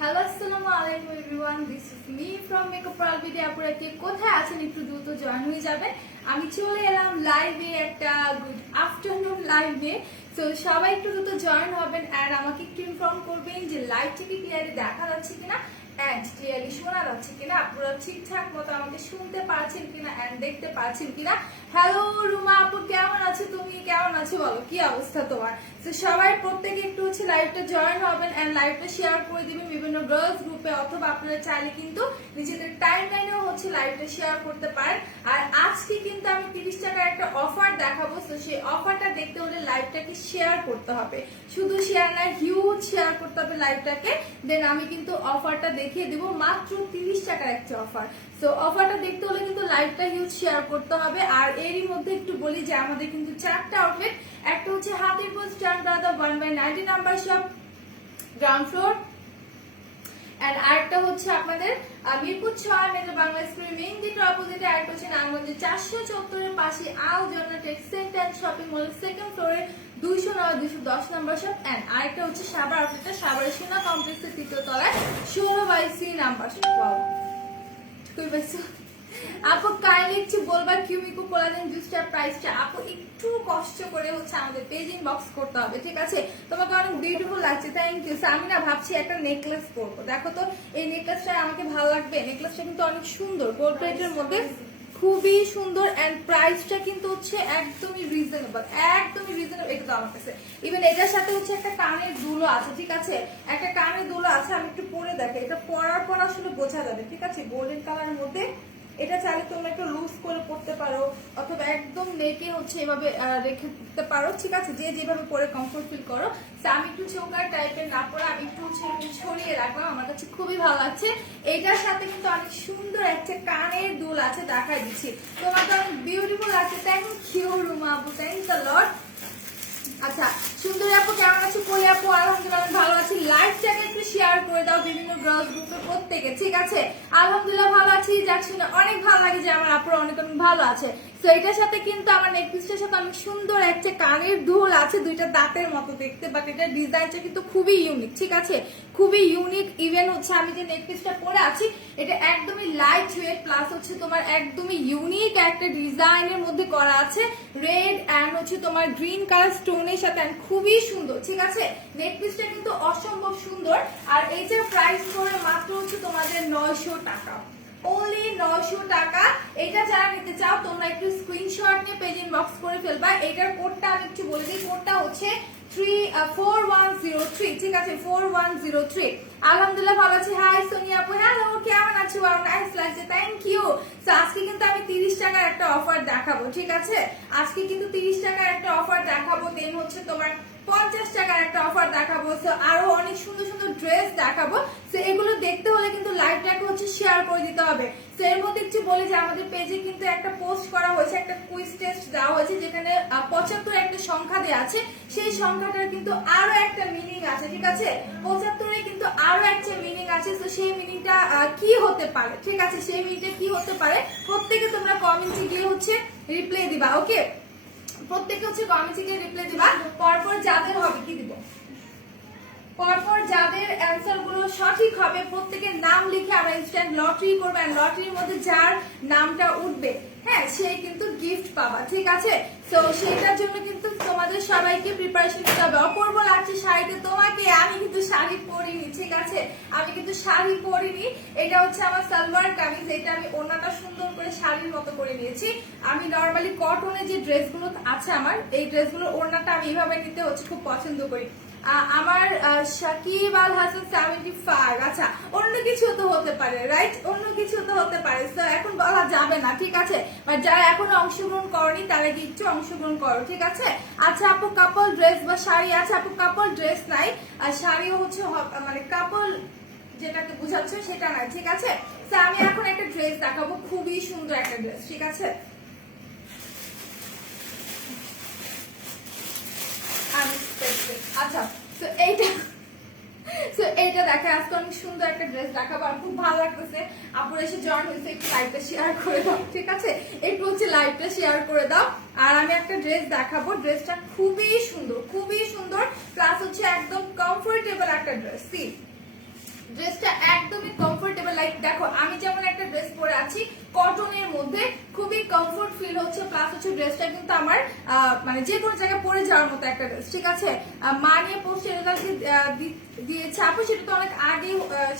Hello আসসালামু আলাইকুম everyone, this is me from makeup world video. আপনারা কে কোথায় আছেন একটু দ্রুত জয়েন হয়ে যাবেন। আমি চলে এলাম লাইভে, একটা গুড আফটারনুন লাইভে। তো সবাই একটু দ্রুত জয়েন হবেন অ্যান্ড আমাকে একটু ইনফর্ম করবেন যে লাইভটিকে ক্লিয়ারলি দেখা যাচ্ছে কিনা অ্যান্ড ক্লিয়ারলি শোনা যাচ্ছে কিনা, আপনারা ঠিকঠাক মতো আমাকে শুনতে পারছেন কিনা অ্যান্ড দেখতে পারছেন কিনা। হ্যালো রুমা আপু, কেমন আছো তুমি? কেমন আছো বলো, কি অবস্থা তোমার? তো সবাই প্রত্যেকে একটু লাইভটা জয়েন হবেন এন্ড লাইভটা শেয়ার করে দিবেন বিভিন্ন গার্লস গ্রুপে, অথবা আপনারা চাইলে কিন্তু নিজেদের টাইম লাইনেও লাইভটা শেয়ার করতে পারেন। আর আজকে কিন্তু আমি 30 টাকার একটা অফার দেখাবো। তো সেই অফারটা দেখতে হলে লাইভটাকে শেয়ার করতে হবে, শুধু শেয়ার না, হিউজ শেয়ার করতে হবে লাইভটাকে। দেন আমি কিন্তু অফারটা দেখিয়ে দেবো, মাত্র 30 টাকার একটা অফার। সো অফারটা দেখতে হলে কিন্তু লাইভটা হিউজ শেয়ার করতে হবে। আর এরই মধ্যে একটু বলি যে আমাদের কিন্তু 4টা আউটলেট, একটা হচ্ছে Hatirpur stand plaza 1/90 number shop ground floor, and আরেকটা হচ্ছে আপনাদের মিরপুর 6 মেট্রো বাংলা স্কুলের মেইন গেটের অপোজিটে, আরেকটা হচ্ছে নারায়ণগঞ্জে 474 এর পাশে আল জন্নাত সেন্টার শপিং মলের সেকেন্ড ফ্লোরে 209-210 নাম্বার শপ, এন্ড আরেকটা হচ্ছে সাভার আউটলেটটা সাভারের সোনা কমপ্লেক্সের 3য় তলায় 16/C নাম্বার শপ। আপু কাইন্ডলি একটু বলবা কিউমিকো কোলাজেন জুসটার প্রাইসটা। আপু একটু কষ্ট করে আমাদের পেজ ইনবক্স করতে হবে, ঠিক আছে? তোমাকে অনেক বিউটিফুল লাগছে, থ্যাংক ইউ। আমি না ভাবছি একটা নেকলেস পরবো, দেখো তো এই নেকলেসটা আমাকে ভালো লাগবে। নেকলেসটা কিন্তু অনেক সুন্দর, গোল্ড প্লেটের মধ্যে খুবই সুন্দর, এন্ড প্রাইসটা কিন্তু একদমই রিজনেবল, একদমই রিজনেবল একদম আমার কাছে। ইভেন এটার সাথে একটা কানের দুলও আছে, ঠিক আছে? একটা কানের দুলও আছে, আমি একটু পরে দেখে, এটা পরার পর আসলে বোঝা যাবে, ঠিক আছে? গোল্ডেন কালারের মধ্যে এটা চাইলে তোমরা একটু লুজ করে পড়তে পারো, অথবা একদম নেকে এভাবে রেখে দিতে পারো, ঠিক আছে? যে যেভাবে পরে কমফোর্ট ফিল করো। আমি একটু চৌকার টাইপের না পরে আমি একটু ছড়িয়ে রাখলাম, আমার কাছে খুবই ভালো লাগছে। এটার সাথে কিন্তু অনেক সুন্দর একটা কানের দুল আছে, দেখাই দিচ্ছি, তোমাকে অনেক বিউটিফুল লাগছে। থ্যাংক ইউ রুমা আপু, থ্যাংকস আ লট। আচ্ছা সুন্দরী আপু কেমন আছো? কই আপু আলহামদুলিল্লাহ ভালো আছি। লাইভটাকে একটু শেয়ার করে দাও বিভিন্ন গার্লস গ্রুপে প্রত্যেকে, ঠিক আছে? আলহামদুলিল্লাহ ভালো আছি, যাক শুনে অনেক ভালো লাগে যে আমার আপুরা অনেক অনেক ভালো আছে। তো এটার সাথে কিন্তু আমার নেকপিসটার সাথে অনেক সুন্দর একটা কানের দুল আছে, দুইটা দাঁতের মতো দেখতে, বাট এটার ডিজাইনটা কিন্তু খুবই ইউনিক, ঠিক আছে? খুবই ইউনিক। ইভেন আমি যে নেকপিসটা পরে আছি এটা একদমই লাইট ওয়েট, প্লাস তোমার একদমই ইউনিক একটা ডিজাইনের মধ্যে করা আছে, রেড এন্ড তোমার গ্রিন কালার স্টোনের সাথে, খুবই সুন্দর, ঠিক আছে? নেকপিসটা কিন্তু অসম্ভব সুন্দর। আর এইটার প্রাইস করে মাত্র তোমাদের 900 টাকা, only 900 টাকা। এটা যারা নিতে চাও তোমরা একটু স্ক্রিনশট নিয়ে পেজ ইনবক্স করে ফেলবা। এটার কোডটা আমি একটু বলে দিই, কোডটা হচ্ছে 4103, ঠিক আছে? 4103। আলহামদুলিল্লাহ ভালো আছি। হাই সোনিয়া আপু, হ্যালো কেমন আছো? নাইস লাগছে, থ্যাংক ইউ। তো আজকে কিন্তু আমি 30 টাকার একটা অফার দেখাবো, ঠিক আছে? আজকে কিন্তু 30 টাকার একটা অফার দেখাবো, দেন তোমার 50 টাকার একটা অফার দেখাবো, তো আরো অনেক সুন্দর সুন্দর ড্রেস দেখাবো। তো এগুলো দেখতে হলে কিন্তু লাইভটাকে শেয়ার করে দিতে হবে। তো এর মধ্যে একটু বলি যে আমাদের পেজে কিন্তু একটা পোস্ট করা হয়েছে, একটা কুইজ টেস্ট দেওয়া হয়েছে, যেখানে 75 একটা সংখ্যা দেওয়া আছে। সেই সংখ্যাটার কিন্তু আরো একটা মিনিং আছে, ঠিক আছে? 75 কিন্তু আরো একটা মিনিং আছে। তো সেই মিনিংটা কি হতে পারে, ঠিক আছে? সেই মিনিংটা কি হতে পারে প্রত্যেকে তোমরা কমেন্টে গিয়ে রিপ্লাই দিবা, ওকে? প্রত্যেকে কমেন্টে গিয়ে রিপ্লাই দিবা। পরপর যাদের হবে কি দিব, পরপর যাদের অ্যান্সার গুলো সঠিক হবে প্রত্যেকের নাম লিখে আমরা ইনস্ট্যান্ট লটারি করবো, আর লটারির মধ্যে যার নামটা উঠবে, হ্যাঁ, সেই কিন্তু গিফট পাবা, ঠিক আছে? তো সেটার জন্য কিন্তু তোমাদের সবাইকে প্রিপারেশন নিতে হবে। অপূর্ব লাগছে শাড়িতে তোমাকে, আমি কিন্তু শাড়ি পরিনি, ঠিক আছে? আমি কিন্তু শাড়ি পরিনি, এটা আমার সালোয়ার কামিজ। এটা আমি ওড়নাটা সুন্দর করে শাড়ির মতো করে নিয়েছি। আমি নর্মালি কটনের যে ড্রেসগুলো আছে আমার, এই ড্রেসগুলোর ওড়নাটা আমি এইভাবে নিতে খুব পছন্দ করি। আমার শাকিব আল হাসান 75। আচ্ছা অন্য কিছু তো হতে পারে, রাইট? অন্য কিছু তো হতে পারে, তো এখন বলা যাবে না, ঠিক আছে? বাট যারা এখনো অংশগ্রহণ করনি তারা কি একটু অংশগ্রহণ করো, ঠিক আছে? আচ্ছা আপু কাপল ড্রেস বা শাড়ি আছে? আপু কাপল ড্রেস নাই, আর শাড়িও মানে কাপল যেটাকে বুঝাচ্ছে সেটা নাই, ঠিক আছে? তো আমি এখন একটা ড্রেস দেখাবো, খুবই সুন্দর একটা ড্রেস, ঠিক আছে? আচ্ছা তো এইটা দেখা আজকে অনেক সুন্দর একটা ড্রেস দেখাবো, আর খুব ভালো লাগতেছে। আপুর এসে জয়েন হয়েছে, একটু লাইভটা শেয়ার করে দাও, ঠিক আছে? একটু লাইভটা শেয়ার করে দাও। আর আমি একটা ড্রেস দেখাবো, ড্রেসটা খুবই সুন্দর, খুবই সুন্দর, প্লাস একদম কমফোর্টেবল একটা ড্রেস। সি ড্রেসটা একদমই কমফোর্টেবল, লাইক দেখো আমি যেমন একটা ড্রেস পরে আছি কটনের মধ্যে, খুবই কমফোর্ট ফিল হচ্ছে, প্লাস হচ্ছে ড্রেসটা কিন্তু আমার মানে যে কোনো জায়গায় পরে যাওয়ার মতো একটা ড্রেস, ঠিক আছে। মানিয়ে পোস্ট দিয়েছে আপু, সেটা তো অনেক আগে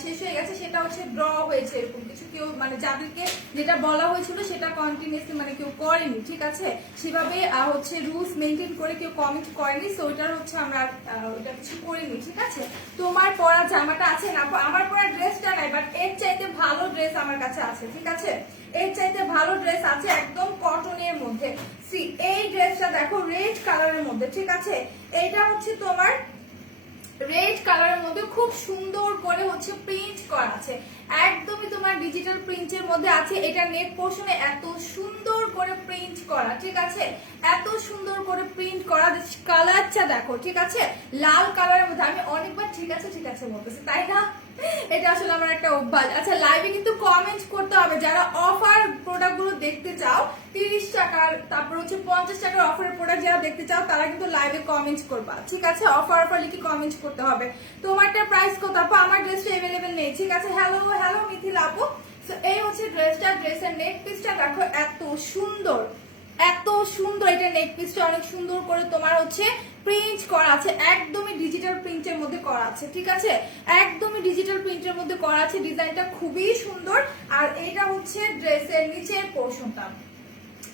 শেষ হয়ে গেছে, সেটা হচ্ছে ড্র হয়েছে, এরকম কিছু কেউ মানে যাদেরকে যেটা বলা হয়েছিল সেটা কন্টিনিউসলি মানে কেউ করেনি, ঠিক আছে, সেভাবে হচ্ছে রুলস মেনটেন করে কেউ কমেন্ট করেনি, সো ওইটার হচ্ছে আমরা ওইটা কিছু করিনি, ঠিক আছে। তোমার পরা জামাটা আছে না, আমার পরা ড্রেসটা নাই, বাট এর চাইতে ভালো ড্রেস আমার কাছে আছে, ঠিক আছে, এর চাইতে ভালো ড্রেস আছে একদম কটনের মধ্যে। সি এই ড্রেসটা দেখো রেড কালারের মধ্যে, ঠিক আছে, এইটা হচ্ছে তোমার রেড কালারের মধ্যে খুব সুন্দর করে হচ্ছে প্রিন্ট করা আছে, একদমই তোমার ডিজিটাল প্রিন্টের মধ্যে আছে। এটা নেক পোর্শনে এত সুন্দর করে প্রিন্ট করা, ঠিক আছে, এত সুন্দর করে প্রিন্ট করা, কালারটা দেখো, ঠিক আছে, লাল কালারের মধ্যে। আমি অনেকবার ঠিক আছে ঠিক আছে বলতেছি, তাই না, এটা আসলে আমার একটা অভ্যাস। আচ্ছা লাইভে কিন্তু কমেন্ট করতে হবে, যারা অফার প্রোডাক্ট গুলো দেখতে চাও 30 টাকার, তারপর হচ্ছে 50 টাকার অফারের প্রোডাক্ট যারা দেখতে চাও তারা কিন্তু লাইভে কমেন্ট করবা, ঠিক আছে, অফার লিখে কমেন্ট করতে হবে। তোমারটা প্রাইস কত আপু? আমার ড্রেসটা अवेलेबल নেই, ঠিক আছে। হ্যালো হ্যালো মিথিল আপু, সো এই হচ্ছে ড্রেসটা, ড্রেসের নেক পিসটা দেখো এত সুন্দর, এত সুন্দর, এটা নেক পিসটা অনেক সুন্দর করে তোমার হচ্ছে প্রিন্ট করা আছে, একদমই ডিজিটাল প্রিন্টের মধ্যে করা আছে, ঠিক আছে, একদমই ডিজিটাল প্রিন্টের মধ্যে করা আছে, ডিজাইনটা খুবই সুন্দর। আর এটা হচ্ছে ড্রেসের নিচের পোর্শনটা,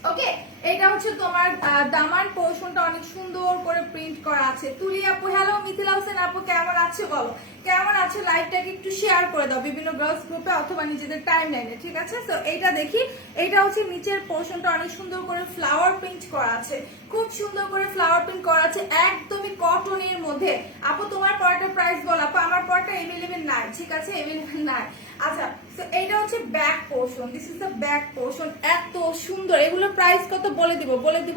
ওকে, এটা হচ্ছে তোমার দামান পোর্শনটা অনেক সুন্দর করে প্রিন্ট করা আছে। তুলি আপু হ্যালো, মিথিলা হোসেন আপু কেমন আছো বলো, কেমন আছো, লাইভটাকে একটু শেয়ার করে দাও বিভিন্ন গার্লস গ্রুপে অথবা নিজেদের টাইম লাইনে, ঠিক আছে। তো এইটা দেখি, এটা হচ্ছে নিচের পোর্শনটা অনেক সুন্দর করে ফ্লাওয়ার প্রিন্ট করা আছে, খুব সুন্দর করে ফ্লাওয়ার প্রিন্ট করা আছে, একদমই কটনের মধ্যে। আপু তোমার পরটা প্রাইস বল আপু? আমার পরটা अवेलेबल নাই, ঠিক আছে, अवेलेबल নাই। আচ্ছা তো এইটা হচ্ছে back portion, this is the back portion, এত সুন্দর। এগুলোর প্রাইস কত বলে দিব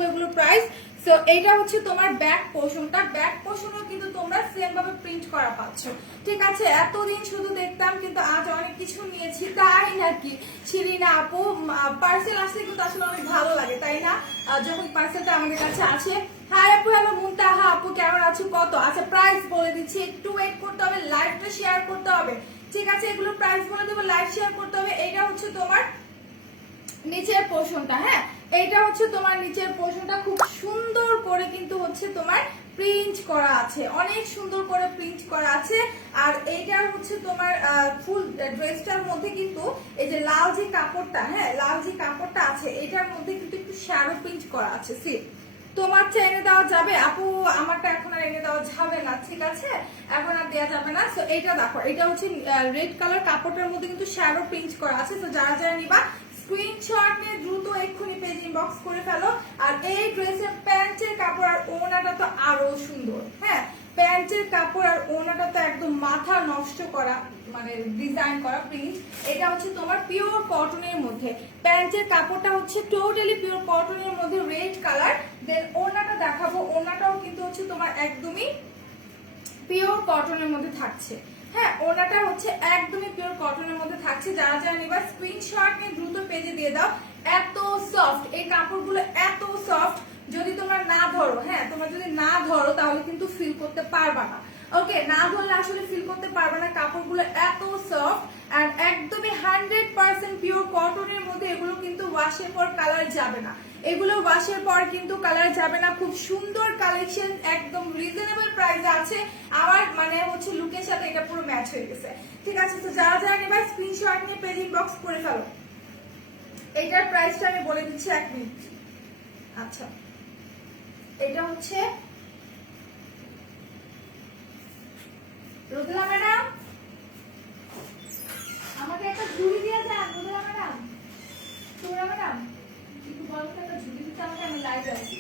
এগুলোর প্রাইস। সো এইটা হচ্ছে তোমার ব্যাক পোর্শনটা, ব্যাক পোর্শনও কিন্তু তোমরা সেম ভাবে প্রিন্ট করা পাচ্ছ, ঠিক আছে। এতদিন শুধু দেখতাম কিন্তু আজ অনেক কিছু নিয়েছি, তাই নাকি শিরিনা আপু? পার্সেল আসলে কিন্তু আসলে অনেক ভালো লাগে, তাই না, যখন পার্সেলটা আমাদের কাছে আসে। হাই আপু হ্যালো মুনতাহা আপু কেমন আছো? কত? আচ্ছা প্রাইস বলে দিচ্ছি, একটু ওয়েট করতে হবে, লাইভটা শেয়ার করতে হবে, ঠিক আছে, এগুলো প্রাইস বলে দেবো, লাইভ শেয়ার করতে হবে। এইটা হচ্ছে তোমার নিচের পোর্শনটা, হ্যাঁ এইটা হচ্ছে তোমার নিচের পোর্শনটা, খুব সুন্দর করে কিন্তু হচ্ছে তোমার প্রিন্ট করা আছে, অনেক সুন্দর করে প্রিন্ট করা আছে। আর এইটার হচ্ছে তোমার ফুল ড্রেসটার মধ্যে কিন্তু এই যে লাল যে কাপড়টা, হ্যাঁ লাল যে কাপড়টা আছে এটার মধ্যে কিন্তু একটু শ্যাডো প্রিন্ট করা আছে। সি তোমারটা এনে দেওয়া যাবে আপু? আমারটা এখন আর এনে দেওয়া যাবে না, ঠিক আছে, এখন আর দেওয়া যাবে না। সো এইটা দেখো, এটা হচ্ছে রেড কালার কাপড়টার মধ্যে কিন্তু শ্যাডো প্রিন্ট করা আছে। তো যারা যারা নিবা স্ক্রিনশট নিয়ে দ্রুত এক্ষুনি পেজ ইনবক্স করে ফেলো। আর এই ড্রেসের প্যান্টের কাপড় আর ওড়নাটা তো আরো সুন্দর, হ্যাঁ প্যান্টের কাপড় আর ওড়নাটা তো একদম মাথা নষ্ট করা, মানে ডিজাইন করা প্রিন্ট। এটা হচ্ছে তোমার পিওর কটনের মধ্যে, প্যান্টের কাপড়টা হচ্ছে টোটালি পিওর কটনের মধ্যে রেড কালার। দেন ওড়নাটা দেখাবো, ওড়নাটাও কিন্তু হচ্ছে তোমার একদমই পিওর কটনের মধ্যে থাকছে, হ্যাঁ ওড়নাটা হচ্ছে একদমই পিওর কটনের মধ্যে থাকছে। যারা যারা নিবা স্ক্রিনশট নিয়ে দ্রুত পেজে দিয়ে দাও। এত সফট এই কাপড়গুলো, এত সফট, যদি তোমরা না ধরো, হ্যাঁ তোমরা যদি না ধরো তাহলে কিন্তু ফিল করতে পারবা না, ওকে, না ধরলে আসলে ফিল করতে পারবে না। কাপড়গুলো এত সফট এন্ড একদমই 100% পিওর কটনের মধ্যে, এগুলো কিন্তু ওয়াশের পর কালার যাবে না, এগুলো ওয়াশের পর কিন্তু কালার যাবে না। খুব সুন্দর কালেকশন, একদম রিজনেবল প্রাইস আছে, আমার মানে হচ্ছে লুকের সাথে এটা পুরো ম্যাচ হয়ে গেছে, ঠিক আছে। তো যারা যারা নেবা স্ক্রিনশট নিয়ে পেজ ইনবক্স করে ফেলো। এটার প্রাইসটা আমি বলে দিচ্ছি, 1 মিনিট। আচ্ছা এটা হচ্ছে রোদেলা ম্যাডাম, আমাকে একটা ঝুড়ি দিয়ে যান রোদেলা ম্যাডাম, তোমরা ম্যাডাম একটু বলো তো, একটা ঝুড়ি দিতে আমাকে, আমি লাইভে আছি।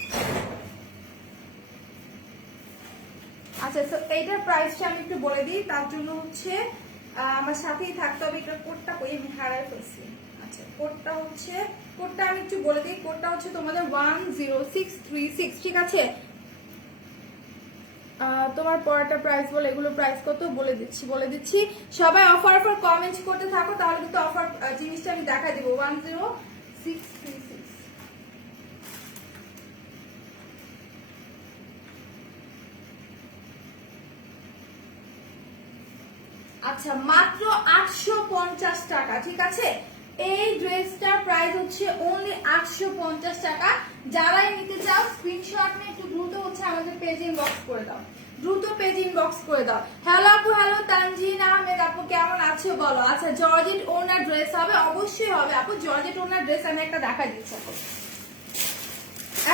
আচ্ছা তো এইটার প্রাইসটা আমি একটু বলে দিই, তার জন্য হচ্ছে আমার সাথেই থাকতে হবে। এটা কোডটা কই আমি হারাই ফেলছি। আচ্ছা কোডটা হচ্ছে, কোডটা আমি একটু বলে দিই, কোডটা হচ্ছে তোমাদের 10636, ঠিক আছে। তোমার পড়াটা প্রাইস বলে, এগুলো প্রাইস কত বলে দিচ্ছি। সবাই অফার কমেন্ট করতে থাকো, তাহলে কিন্তু অফার জিনিসটা আমি দেখা দিব। 10636। আচ্ছা মাত্র 850 টাকা, ঠিক আছে। এই ড্রেসটার প্রাইস হচ্ছে অনলি 850 টাকা। যারাই নিতে চাও স্ক্রিনশট নিয়ে একটু দ্রুত হচ্ছে আমাদের পেজে ইনবক্স করে দাও, দ্রুত পেজ ইনবক্স করে দাও। হ্যালো আপু, হ্যালো তানজিন আহমেদ আপু, কেমন আছো বলো। আচ্ছা জর্জেট ওনার ড্রেস হবে, অবশ্যই হবে আপু। জর্জেট ওনার ড্রেস আমি একটা দেখা দিচ্ছি আপু।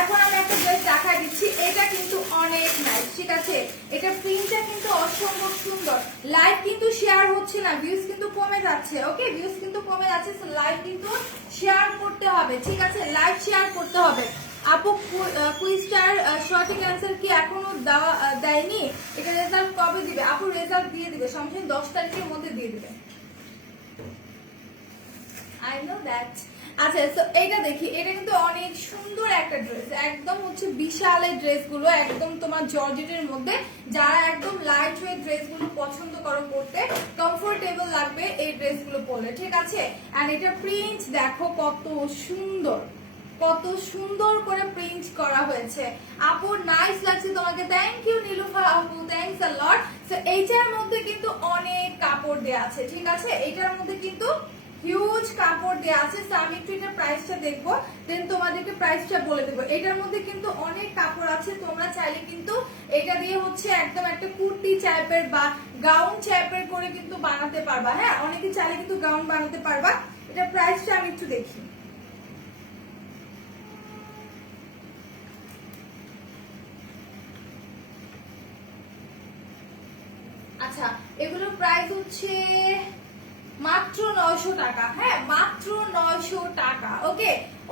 এখন আমি একটা ড্রেস দেখা দিচ্ছি, এটা কিন্তু অনেক নাইস, ঠিক আছে। এটা প্রিন্টটা কিন্তু অসম্ভব সুন্দর। লাইভ কিন্তু শেয়ার হচ্ছে না, ভিউজ কিন্তু কমে যাচ্ছে। ওকে, ভিউজ কিন্তু কমে যাচ্ছে, সো লাইভ কিন্তু শেয়ার করতে হবে, ঠিক আছে। লাইভ শেয়ার করতে হবে। আপু কুইজটার সঠিক অ্যান্সার কি এখনো দেয়নি? এটা রেজাল্ট কবে দিবে আপু? রেজাল্ট দিয়ে দিবে, সমস্যা 10 তারিখের মধ্যে দিয়ে দিবে। I know that. আচ্ছা তো এটা দেখি, এটা কিন্তু অনেক সুন্দর একটা ড্রেস, একদম হচ্ছে বিশালের ড্রেসগুলো একদম তোমার জর্জেটের মধ্যে। যারা একদম লাইট ওয়েট ড্রেসগুলো পছন্দ করো পরতে, কমফোর্টেবল লাগবে এই ড্রেসগুলো পরলে, ঠিক আছে। এন্ড এটা প্রিন্ট দেখো কত সুন্দর, কত সুন্দর করে প্রিন্ট করা হয়েছে। আপু নাইস লাগছে তোমাকে, থ্যাংক ইউ নীলুফার আপু, থ্যাঙ্কস আ লট। সো এইটার মধ্যে কিন্তু অনেক কাপড় দেয়া আছে, ঠিক আছে। এইটার মধ্যে কিন্তু হিউজ কাপড় দেয়া আছে। সো আমি একটু এটার প্রাইসটা দেখবো, দেন তোমাদেরকে প্রাইসটা বলে দেবো। এটার মধ্যে কিন্তু অনেক কাপড় আছে, তোমরা চাইলে কিন্তু এটা দিয়ে হচ্ছে একদম একটা কুর্তি টাইপের বা গাউন টাইপের করে কিন্তু বানাতে পারবা। হ্যাঁ, অনেকে চাইলে কিন্তু গাউন বানাতে পারবা। এটার প্রাইসটা আমি একটু দেখি। আচ্ছা এগুলোর প্রাইস হচ্ছে মাত্র 900 টাকা। হ্যাঁ মাত্র 900 টাকা। ওকে,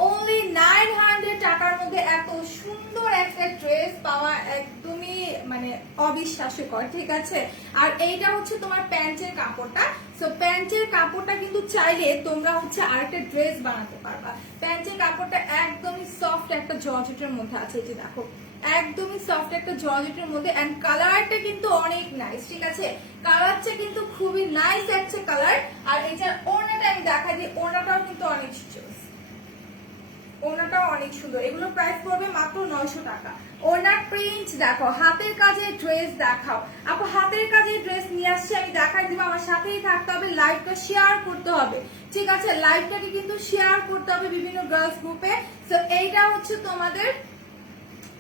অনলি 900 টাকার মধ্যে এত সুন্দর একটা ড্রেস পাওয়া একদমই মানে অবিশ্বাস্যকর, ঠিক আছে। আর এইটা হচ্ছে তোমার প্যান্টের কাপড়টা। সো প্যান্টের কাপড়টা কিন্তু চাইলে তোমরা হচ্ছে আরেকটা ড্রেস বানাতে পারবা। প্যান্টের কাপড়টা একদমই সফট একটা জর্জেটের মধ্যে আছে, এই যে দেখো একদমই সফট একটা জর্জেটের মধ্যে। এন্ড কালারটা কিন্তু অনেক নাইস, ঠিক আছে। কালারটা কিন্তু খুবই নাইস একটা কালার। আর এটার ওড়নাটা আমি দেখাই দিই, ওড়নাটাও কিন্তু অনেক সুন্দর, ওড়নাটাও অনেক সুন্দর। এগুলো প্রাইস পড়বে মাত্র 900 টাকা। ওড়নার প্রিন্ট দেখো, হাতের কাজের ড্রেস দেখাও আপু। হাতের কাজের ড্রেস নিয়ে আসছি, আমি দেখাই দিব। আমার সাথেই থাকতে হবে, লাইভটা শেয়ার করতে হবে, ঠিক আছে। লাইভটাকে কিন্তু শেয়ার করতে হবে বিভিন্ন গার্লস গ্রুপে। তো এইটা হচ্ছে তোমাদের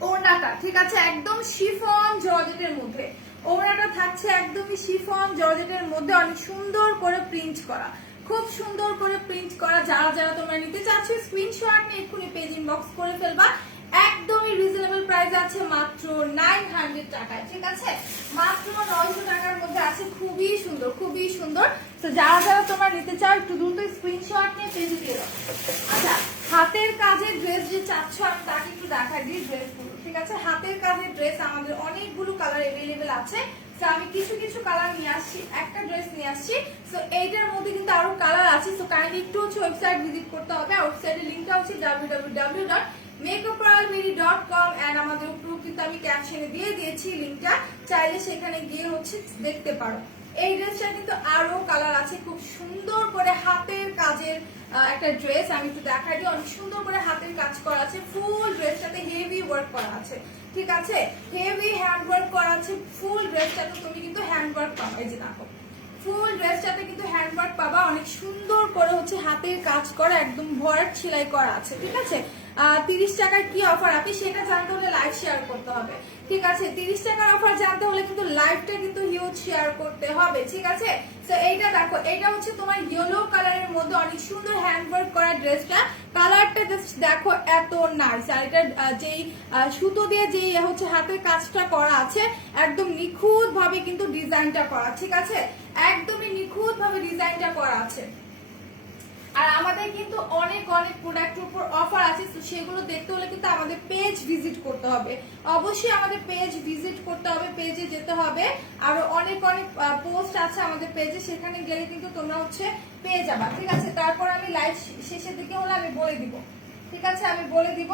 ওড়নাটা, ঠিক আছে, একদম শিফন জর্জেটের মধ্যে। ওড়নাটা থাকছে একদমই শিফন জর্জেটের মধ্যে, অনেক সুন্দর করে প্রিন্ট করা, খুব সুন্দর করে প্রিন্ট করা। যারা যারা তোমরা নিতে চাচ্ছ স্ক্রিনশট নিয়ে এক্ষুনি পেজ ইনবক্স করে ফেলবা। একদমই রিজনেবল প্রাইস আছে, মাত্র 900 টাকায়, ঠিক আছে। মাত্র 900 টাকার মধ্যে আছে, খুবই সুন্দর, খুবই সুন্দর। তো যারা যারা তোমরা নিতে চাও একটু দ্রুত স্ক্রিনশট নিয়ে পেজে দিয়ে দাও। আচ্ছা হাতের কাজের ড্রেস যে চাচ্ছ আমি তাকে একটু দেখাই দিই ড্রেসগুলো, ঠিক আছে। হাতের কাজের ড্রেস আমাদের অনেকগুলো কালার এভেলেবেল আছে। তো আমি কিছু কিছু কালার নিয়ে আসছি, একটা ড্রেস নিয়ে আসছি। তো এইটার মধ্যে কিন্তু আরো কালার আছে। তো কাইন্ডলি একটু হচ্ছে ওয়েবসাইট ভিজিট করতে হবে। আর ওয়েবসাইটের লিংকটা হচ্ছে www.makeuppearlmiri.com এন্ড আমাদের উপরেও কিন্তু আমি ক্যাপশনে দিয়ে দিয়েছি লিংকটা, চাইলে সেখানে গিয়ে হচ্ছে দেখতে পারো। এই ড্রেসটা কিন্তু আরো কালার আছে, খুব সুন্দর করে হাতের কাজের একটা ড্রেস। আমি একটু দেখাই দিই, অনেক সুন্দর করে হাতের কাজ করা আছে। ফুল ড্রেসটাতে হেভি ওয়ার্ক করা আছে, ঠিক আছে, হেভি হ্যান্ড ওয়ার্ক করা আছে। ফুল ড্রেসটাতে তুমি কিন্তু হ্যান্ড ওয়ার্ক পাবা, এই যে দেখো ফুল ড্রেসটাতে কিন্তু হ্যান্ড ওয়ার্ক পাবা। অনেক সুন্দর করে হচ্ছে হাতের কাজ করা, একদম ভরাট সেলাই করা আছে, ঠিক আছে। 30 টাকার কি অফার আপনি সেটা জানতে হলে লাইভ শেয়ার করতে হবে, ঠিক আছে। 30 টাকার অফার জানতে হলে কিন্তু লাইভটা কিন্তু হিউজ শেয়ার করতে হবে, ঠিক আছে। তো এইটা দেখো, এটা হচ্ছে তোমার ইয়েলো কালারের মধ্যে অনেক সুন্দর হ্যান্ড ওয়ার্ক করা ড্রেসটা। কালারটা জাস্ট দেখো এত নাইস। আর এটা যেই সুতো দিয়ে যে হচ্ছে হাতের কাজটা করা আছে, একদম নিখুঁত ভাবে কিন্তু ডিজাইনটা করা, ঠিক আছে, একদমই নিখুঁত ভাবে ডিজাইনটা করা আছে। আর আমাদের কিন্তু অনেক অনেক প্রোডাক্টের উপর অফার আছে। তো সেগুলো দেখতে হলে কিন্তু আমাদের পেজ ভিজিট করতে হবে, অবশ্যই আমাদের পেজ ভিজিট করতে হবে, পেজে যেতে হবে। আরো অনেক অনেক পোস্ট আছে আমাদের পেজে, সেখানে গেলে কিন্তু তোমরা হচ্ছে পেয়ে যাবা, ঠিক আছে। তারপর আমি লাইভ শেষের দিকে হলে আমি বলে দিব, ঠিক আছে, আমি বলে দিব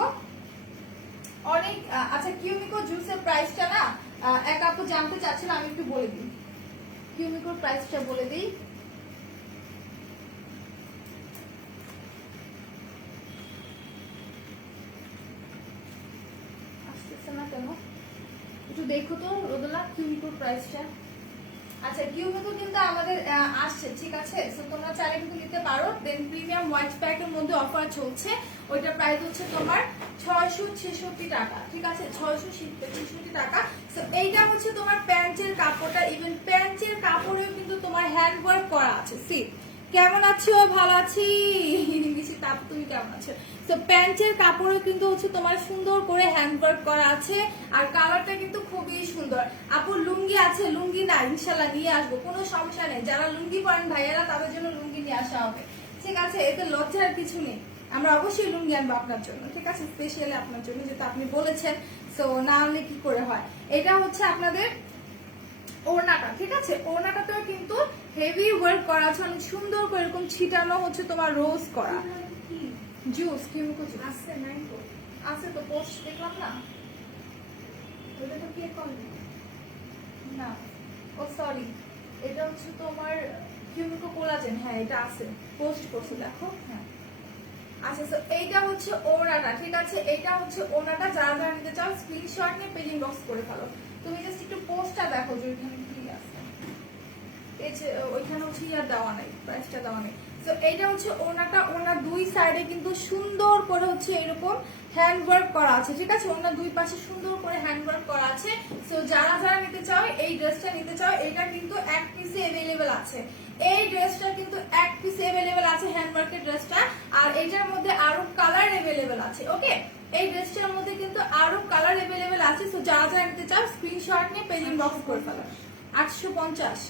অনেক। আচ্ছা কিউমিকো জুসের প্রাইসটা না এক আপু জানতে চাচ্ছিল, আমি একটু বলে দিই। কিউমিকোর প্রাইসটা বলে দিই। না কেন একটু দেখো তো রোদেলা কিউমিকোর প্রাইসটা। আচ্ছা কিউমিকো কিন্তু আমাদের আসছে, ঠিক আছে। সো তোমরা চাইলে কিন্তু নিতে পারো। দেন প্রিমিয়াম হোয়াইট প্যাকের মধ্যে অফার চলছে, ওইটার প্রাইস হচ্ছে তোমার 666 টাকা, ঠিক আছে, 666 টাকা। সো এইটা হচ্ছে তোমার প্যান্টের কাপড়টা, ইভেন প্যান্টের কাপড়েও কিন্তু তোমার হ্যান্ড ওয়ার্ক করা আছে। সি কেমন আছো? ভালো আছি। বেশি তাপ, তুমি কেমন আছো? তো প্যান্টের কাপড়ও কিন্তু হচ্ছে তোমার সুন্দর করে হ্যান্ড ওয়ার্ক করা আছে, আর কালারটা কিন্তু খুবই সুন্দর। আপু লুঙ্গি আছে? লুঙ্গি না, ইনশাল্লাহ নিয়ে আসবো, কোনো সমস্যা নেই। যারা লুঙ্গি পরেন ভাইয়ারা তাদের জন্য লুঙ্গি নিয়ে আসা হবে, ঠিক আছে। এতে লজ্জার কিছু নেই, আমরা অবশ্যই লুঙ্গি আনবো আপনার জন্য, ঠিক আছে, স্পেশালি আপনার জন্য, যেটা আপনি বলেছেন। সো না আনলে কি করে হয়। এটা হচ্ছে আপনাদের ওড়নাটা, ঠিক আছে। ওড়নাটাতেও কিন্তু হেভি ওয়ার্ক করা আছে, অনেক সুন্দর করে এরকম ছিটানো হচ্ছে তোমার রোজ করা। জুস কিউমিকো জুস আছে, নাই তো আছে তো, পোস্ট দেখলাম না, ওটা তো কে করবে না। ও সরি, এটা হচ্ছে তোমার কিউমিকো কোলাজেন, হ্যাঁ এটা আছে, পোস্ট করছে দেখো, হ্যাঁ। আচ্ছা তো এইটা হচ্ছে ওড়নাটা, ঠিক আছে। এইটা হচ্ছে ওড়নাটা, যারা যারা নিতে চাও স্ক্রিনশট নিয়ে পেজিং বক্স করে ফেলো। তুমি জাস্ট একটু পোস্টটা দেখো যে ওইখানে কি আছে, এই যে ওইখানে হচ্ছে ইয়ার দেওয়া নেই, প্রাইসটা দেওয়া নেই। তো এইটা হচ্ছে ওড়নাটা, ওড়নার দুই সাইডে কিন্তু সুন্দর করে হচ্ছে এরকম হ্যান্ড ওয়ার্ক করা আছে, ঠিক আছে। ওড়নার দুই পাশে সুন্দর করে হ্যান্ড ওয়ার্ক করা আছে। সো যারা যারা নিতে চাও, এই ড্রেসটা নিতে চাও, এটা কিন্তু এক পিসে अवेलेबल আছে। এই ড্রেসটা কিন্তু এক পিসে अवेलेबल আছে, হ্যান্ড ওয়ার্কের ড্রেসটা। আর এটার মধ্যে আরো কালার अवेलेबल আছে, ওকে। এই ড্রেসটার মধ্যে কিন্তু আরো কালার अवेलेबल আছে। সো যারা যারা নিতে চাও স্ক্রিনশট নিয়ে পেজিং বক্স করে ফেলো। 850।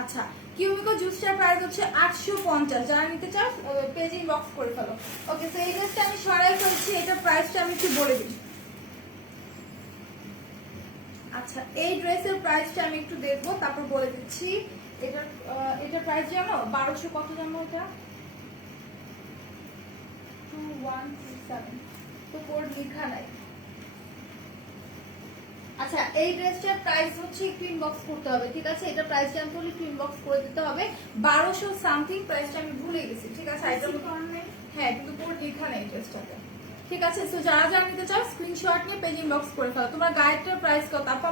আচ্ছা কিউমিকো জুসটার প্রাইস হচ্ছে 850, যারা নিতে চাও পেজিং বক্স করে ফেলো, ওকে। তো এই ড্রেসটা আমি সরাই ফেলছি, এটার প্রাইসটা আমি একটু বলে দিই। আচ্ছা এই ড্রেসের প্রাইসটা আমি একটু দেখবো, তারপর বলে দিচ্ছি। এটার প্রাইস জানো 1200 কত জানো? এটা 2127, তো কোড লেখা নাই। আচ্ছা এই ড্রেসটার প্রাইস হচ্ছে একটু ইনবক্স করতে হবে, ঠিক আছে। এটা প্রাইস জানতে হলে একটু ইনবক্স করে দিতে হবে। 1200 সামথিং, প্রাইসটা আমি ভুলে গেছি, ঠিক আছে। হ্যাঁ কিন্তু পুরো লেখা নেই ড্রেসটাতে, ঠিক আছে। সো যারা যারা নিতে চাও স্ক্রিনশট নিয়ে পেজ ইনবক্স করে ফেলো। তোমার গায়েরটার প্রাইস কত? আপু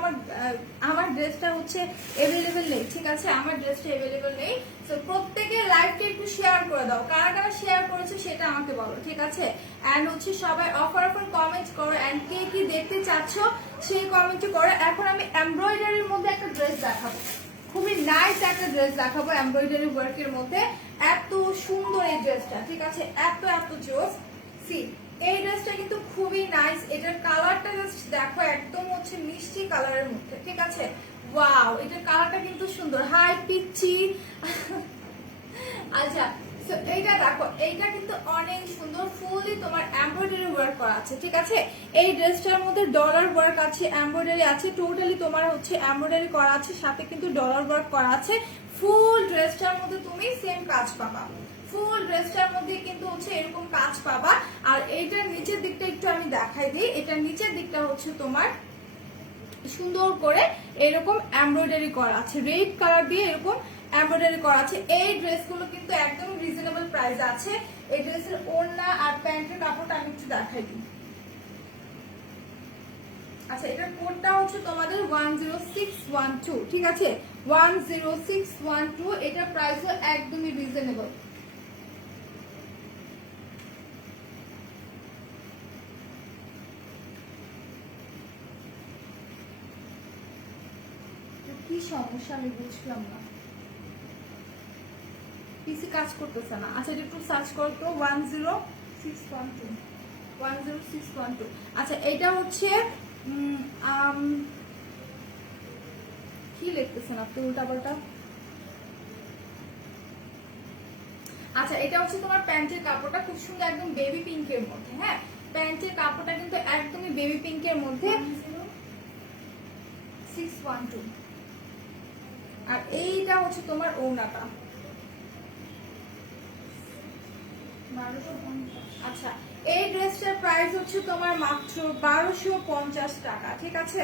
আমার ড্রেসটা হচ্ছে अवेलेबल নেই, ঠিক আছে, আমার ড্রেসটা अवेलेबल নেই। সো প্রত্যেকে লাইভটা একটু শেয়ার করে দাও, কারা কারা শেয়ার করেছে সেটা আমাকে বলো, ঠিক আছে। এন্ড হচ্ছে সবাই অফার কমেন্ট করো, এন্ড কে কি দেখতে চাচ্ছ সেই কমেন্টই করো। এখন আমি এমব্রয়ডারির মধ্যে একটা ড্রেস দেখাবো, খুবই নাইস একটা ড্রেস দেখাবো এমব্রয়ডারি ওয়ার্কের মধ্যে। এত সুন্দর এই ড্রেসটা, ঠিক আছে, এত এত জোস। সি এই ড্রেসটা কিন্তু খুবই নাইস, এটার কালারটা জাস্ট দেখো, একদম হচ্ছে মিষ্টি কালারের মধ্যে, ঠিক আছে। ওয়াও, এটার কালারটা কিন্তু সুন্দর, হাই পিচ্ছি। আচ্ছা সো এইটা দেখো, এইটা কিন্তু অনেক সুন্দর, ফুললি তোমার এমব্রয়ডারি ওয়ার্ক করা আছে, ঠিক আছে। এই ড্রেসটার মধ্যে ডলার ওয়ার্ক আছে, এমব্রয়ডারি আছে, টোটালি তোমার হচ্ছে এমব্রয়ডারি করা আছে, সাথে কিন্তু ডলার ওয়ার্ক করা আছে। ফুল ড্রেসটার মধ্যে তুমি সেম কাজ পাবা, ফুল ড্রেসটার মধ্যে কিন্তু হচ্ছে এরকম কাজ পাবা। আর এইটার নিচের দিকটা একটু আমি দেখাই দিই, এটার নিচের দিকটা হচ্ছে তোমার সুন্দর করে এরকম এমব্রয়ডারি করা আছে, রেড কালার দিয়ে এরকম এমব্রয়ডারি করা আছে। এই ড্রেসগুলো কিন্তু একদম রিজনেবল প্রাইস আছে। এই ড্রেসের ওড়না আর প্যান্টের কাপড়টা আমি একটু দেখাই দিই। আচ্ছা এটার কোডটা হচ্ছে তোমাদের 10612, ঠিক আছে, 10612। এটার প্রাইসও একদমই রিজনেবল। কি সমস্যা আমি বুঝলাম না, পিসি কাজ করতেছে না। আচ্ছা এটা একটু সার্চ করো তো, 10612, 10612। আচ্ছা এটা হচ্ছে কি লিখতেছেন আপনি উল্টাপাল্টা? আচ্ছা এটা হচ্ছে তোমার প্যান্টের কাপড়টা খুব সুন্দর, একদম বেবি পিঙ্কের মধ্যে, হ্যাঁ প্যান্টের কাপড়টা কিন্তু একদমই বেবি পিঙ্কের মধ্যে, 612। আর এইটা হচ্ছে তোমার ওড়নাটা। আচ্ছা এই ড্রেসটার প্রাইস হচ্ছে তোমার মাত্র 1250 টাকা, ঠিক আছে,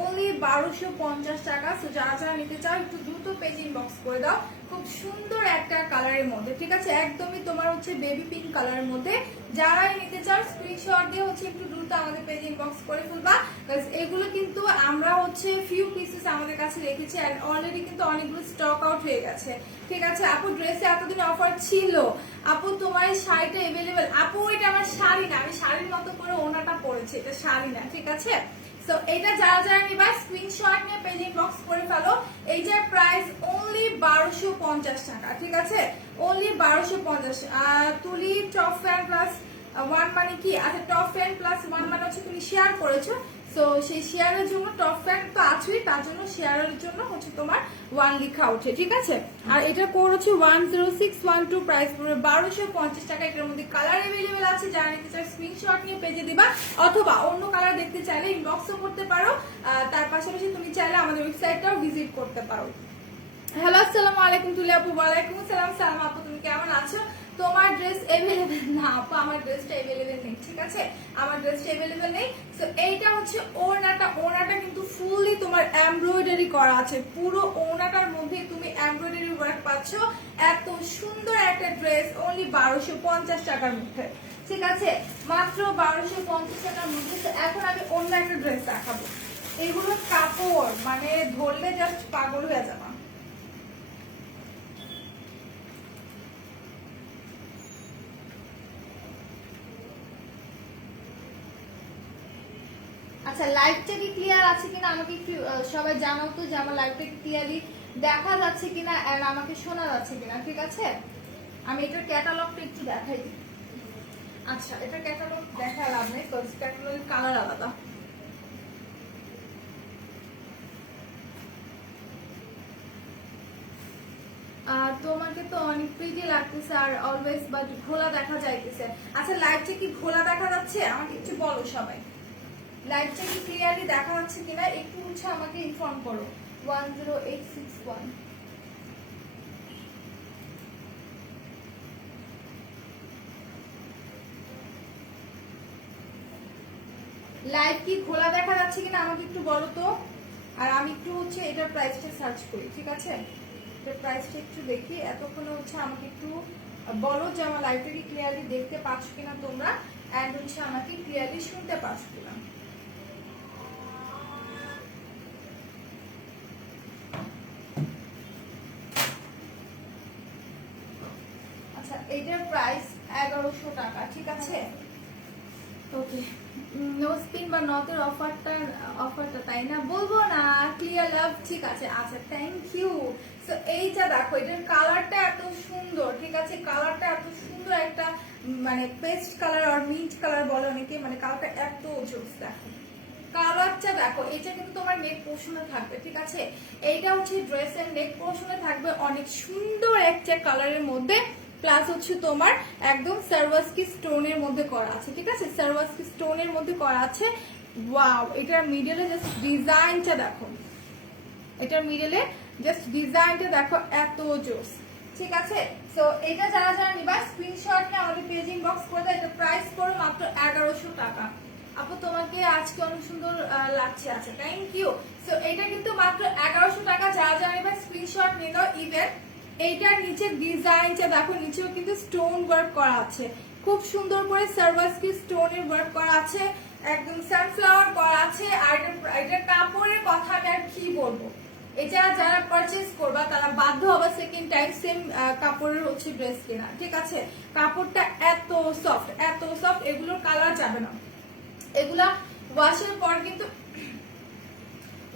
অনলি 1250 টাকা। সো যারা যারা নিতে চাও একটু দ্রুত পেজ ইনবক্স করে দাও। খুব সুন্দর একটা কালারের মধ্যে, ঠিক আছে, একদমই তোমার হচ্ছে বেবি পিঙ্ক কালারের মধ্যে। যারাই নিতে চাও স্ক্রিনশট দিয়ে হচ্ছে একটু দ্রুত আমাদের পেজ ইনবক্স করে ফেলবা, এগুলো কিন্তু আমরা হচ্ছে ফিউ পিসেস আমাদের কাছে রেখেছি এন্ড অলরেডি কিন্তু অনেকগুলো স্টক আউট হয়ে গেছে। ঠিক আছে আপু, ড্রেসে এতদিন অফার ছিল আপু, তোমার এই শাড়িটা এভেলেবেল। আপু এটা আমার শাড়ি না, আমি শাড়ির মতো করে ওনাটা পরেছি, এটা শাড়ি না। ঠিক আছে, সো এটা যারা যারা নিবা স্ক্রিনশট নিয়ে পেজ ইনবক্স করে ফেলো। এইটার প্রাইস অনলি 1250 টাকা। ঠিক আছে, অনলি 1250। তুলি টপ ফ্যান প্লাস 1 মানে কি? আচ্ছা, টপ ফ্যান প্লাস 1 মানে হচ্ছে তুমি শেয়ার করেছো, সো সেই শেয়ারের জন্য টপ ফ্যান তো আছেই, তার জন্য শেয়ারের জন্য হচ্ছে তোমার 1 লেখা ওঠে। ঠিক আছে, আর এটা কোড হচ্ছে 10612, প্রাইস পড়বে 1250 টাকা। এটার মধ্যে কালার अवेलेबल আছে, যারা নিতে চাই স্ক্রিনশট নিয়ে পেজে দিবা, অথবা অন্য কালার দেখতে চাইলে ইনবক্সও করতে পারো। তার পাশাপাশি তুমি চাইলে আমাদের ওয়েবসাইটটাও ভিজিট করতে পারো। হ্যালো, আসসালামু আলাইকুম তুলি আপু। ওয়ালাইকুম আসসালাম সালাম আপু, তুমি কেমন আছো? তোমার ড্রেস अवेलेबल না আপু, আমার ড্রেসটা अवेलेबल নেই। ঠিক আছে, আমার ড্রেসটা अवेलेबल নেই। সো এইটা হচ্ছে ওড়নাটা, ওড়নাটা কিন্তু ফুললি তোমার এমব্রয়ডারি করা আছে, পুরো ওড়নাটার মধ্যে তুমি এমব্রয়ডারি ওয়ার্ক পাচ্ছ। এত সুন্দর একটা ড্রেস অনলি 1250 টাকার মধ্যে। ঠিক আছে, মাত্র 1250 টাকার মধ্যে। তো এখন আমি অন্য একটা ড্রেস দেখাবো। এগুলো কাপড় মানে ধরলে জাস্ট পাগল হয়ে যাবে। আচ্ছা, লাইভটা কি ক্লিয়ার আছে কিনা আমাকে একটু সবাই জানাও তো, যে আমার লাইভটা ক্লিয়ারলি দেখা যাচ্ছে কিনা এন্ড আমাকে শোনা যাচ্ছে কিনা। ঠিক আছে, আমি এটার ক্যাটালগটা একটু দেখাই দিই। আচ্ছা, এটার ক্যাটালগ দেখা লাভ নেই, কজ ক্যাটালগের কালার আলাদা। তোমাকে তো অনেক প্রিটি লাগতেছে আর অলওয়েজ, বাট ঘোলা দেখা যাইতেছে। আচ্ছা, লাইভটা কি ঘোলা দেখা যাচ্ছে? আমাকে একটু বলো সবাই, লাইভটা কি ক্লিয়ারলি দেখা যাচ্ছে কিনা একটু হচ্ছে আমাকে ইনফর্ম করো। 10861। লাইভ কি খোলা দেখা যাচ্ছে কিনা আমাকে একটু বলো তো। আর আমি একটু হচ্ছে এটার প্রাইসটা সার্চ করি। ঠিক আছে, এটার প্রাইসটা একটু দেখি। এতক্ষণে হচ্ছে আমাকে একটু বলো যে আমার লাইভটা কি ক্লিয়ারলি দেখতে পাচ্ছ কিনা তোমরা, এন্ড হচ্ছে আমাকে ক্লিয়ারলি শুনতে পাচ্ছ কিনা। আচ্ছা, এটার প্রাইস 1100 টাকা। ঠিক আছে, ওকে। নো স্পিন বা নটের অফারটা তাই না? বলবো না, ক্লিয়ার লাভ। ঠিক আছে, আচ্ছা, থ্যাংক ইউ। সো এইটা দেখো, এটার কালারটা এত সুন্দর। ঠিক আছে, কালারটা এত সুন্দর, একটা মানে পেস্ট কালার আর মিন্ট কালার বলে অনেকে, মানে কালারটা এত জোস। দেখো কালারটা দেখো, এটা কিন্তু তোমার নেক পোর্শনে থাকবে। ঠিক আছে, এইটা হচ্ছে ড্রেসের নেক পোর্শনে থাকবে অনেক সুন্দর একটা কালারের মধ্যে, প্লাস হচ্ছে তোমার একদম সার্ভাসকি স্টোনের মধ্যে করা আছে। ঠিক আছে, সার্ভাসকি স্টোনের মধ্যে করা আছে। ওয়াও, এটার মিডলে জাস্ট ডিজাইনটা দেখো, এটার মিডলে জাস্ট ডিজাইনটা দেখো, এত জোস। ঠিক আছে, সো এটা যারা যারা নিবা স্ক্রিনশট নিয়ে আমাদের পেজ ইনবক্স করে দাও। এটা প্রাইস পড়ে মাত্র 1100 টাকা। আপু তোমাকে আজকে অনেক সুন্দর লাগছে। আচ্ছা, থ্যাংক ইউ। সো এটা কিন্তু মাত্র 1100 টাকা। যারা যারা নিবা স্ক্রিনশট নিয়ে দাও। ইভেন এইটার নিচে ডিজাইনটা দেখো, নিচেও কিন্তু স্টোন ওয়ার্ক করা আছে, খুব সুন্দর করে সার্ভাসকি স্টোনের ওয়ার্ক করা আছে, একদম সানফ্লাওয়ার করা আছে। আর এটার কাপড়ের কথা আমি আর কি বলবো, এটা যারা পারচেজ করবা তারা বাধ্য হবে সেকেন্ড টাইম সেম কাপড়ের হচ্ছে ড্রেস কেনা। ঠিক আছে, কাপড়টা এত সফট, এত সফট, এগুলোর কালার যাবে না। এগুলা ওয়াশের পর কিন্তু,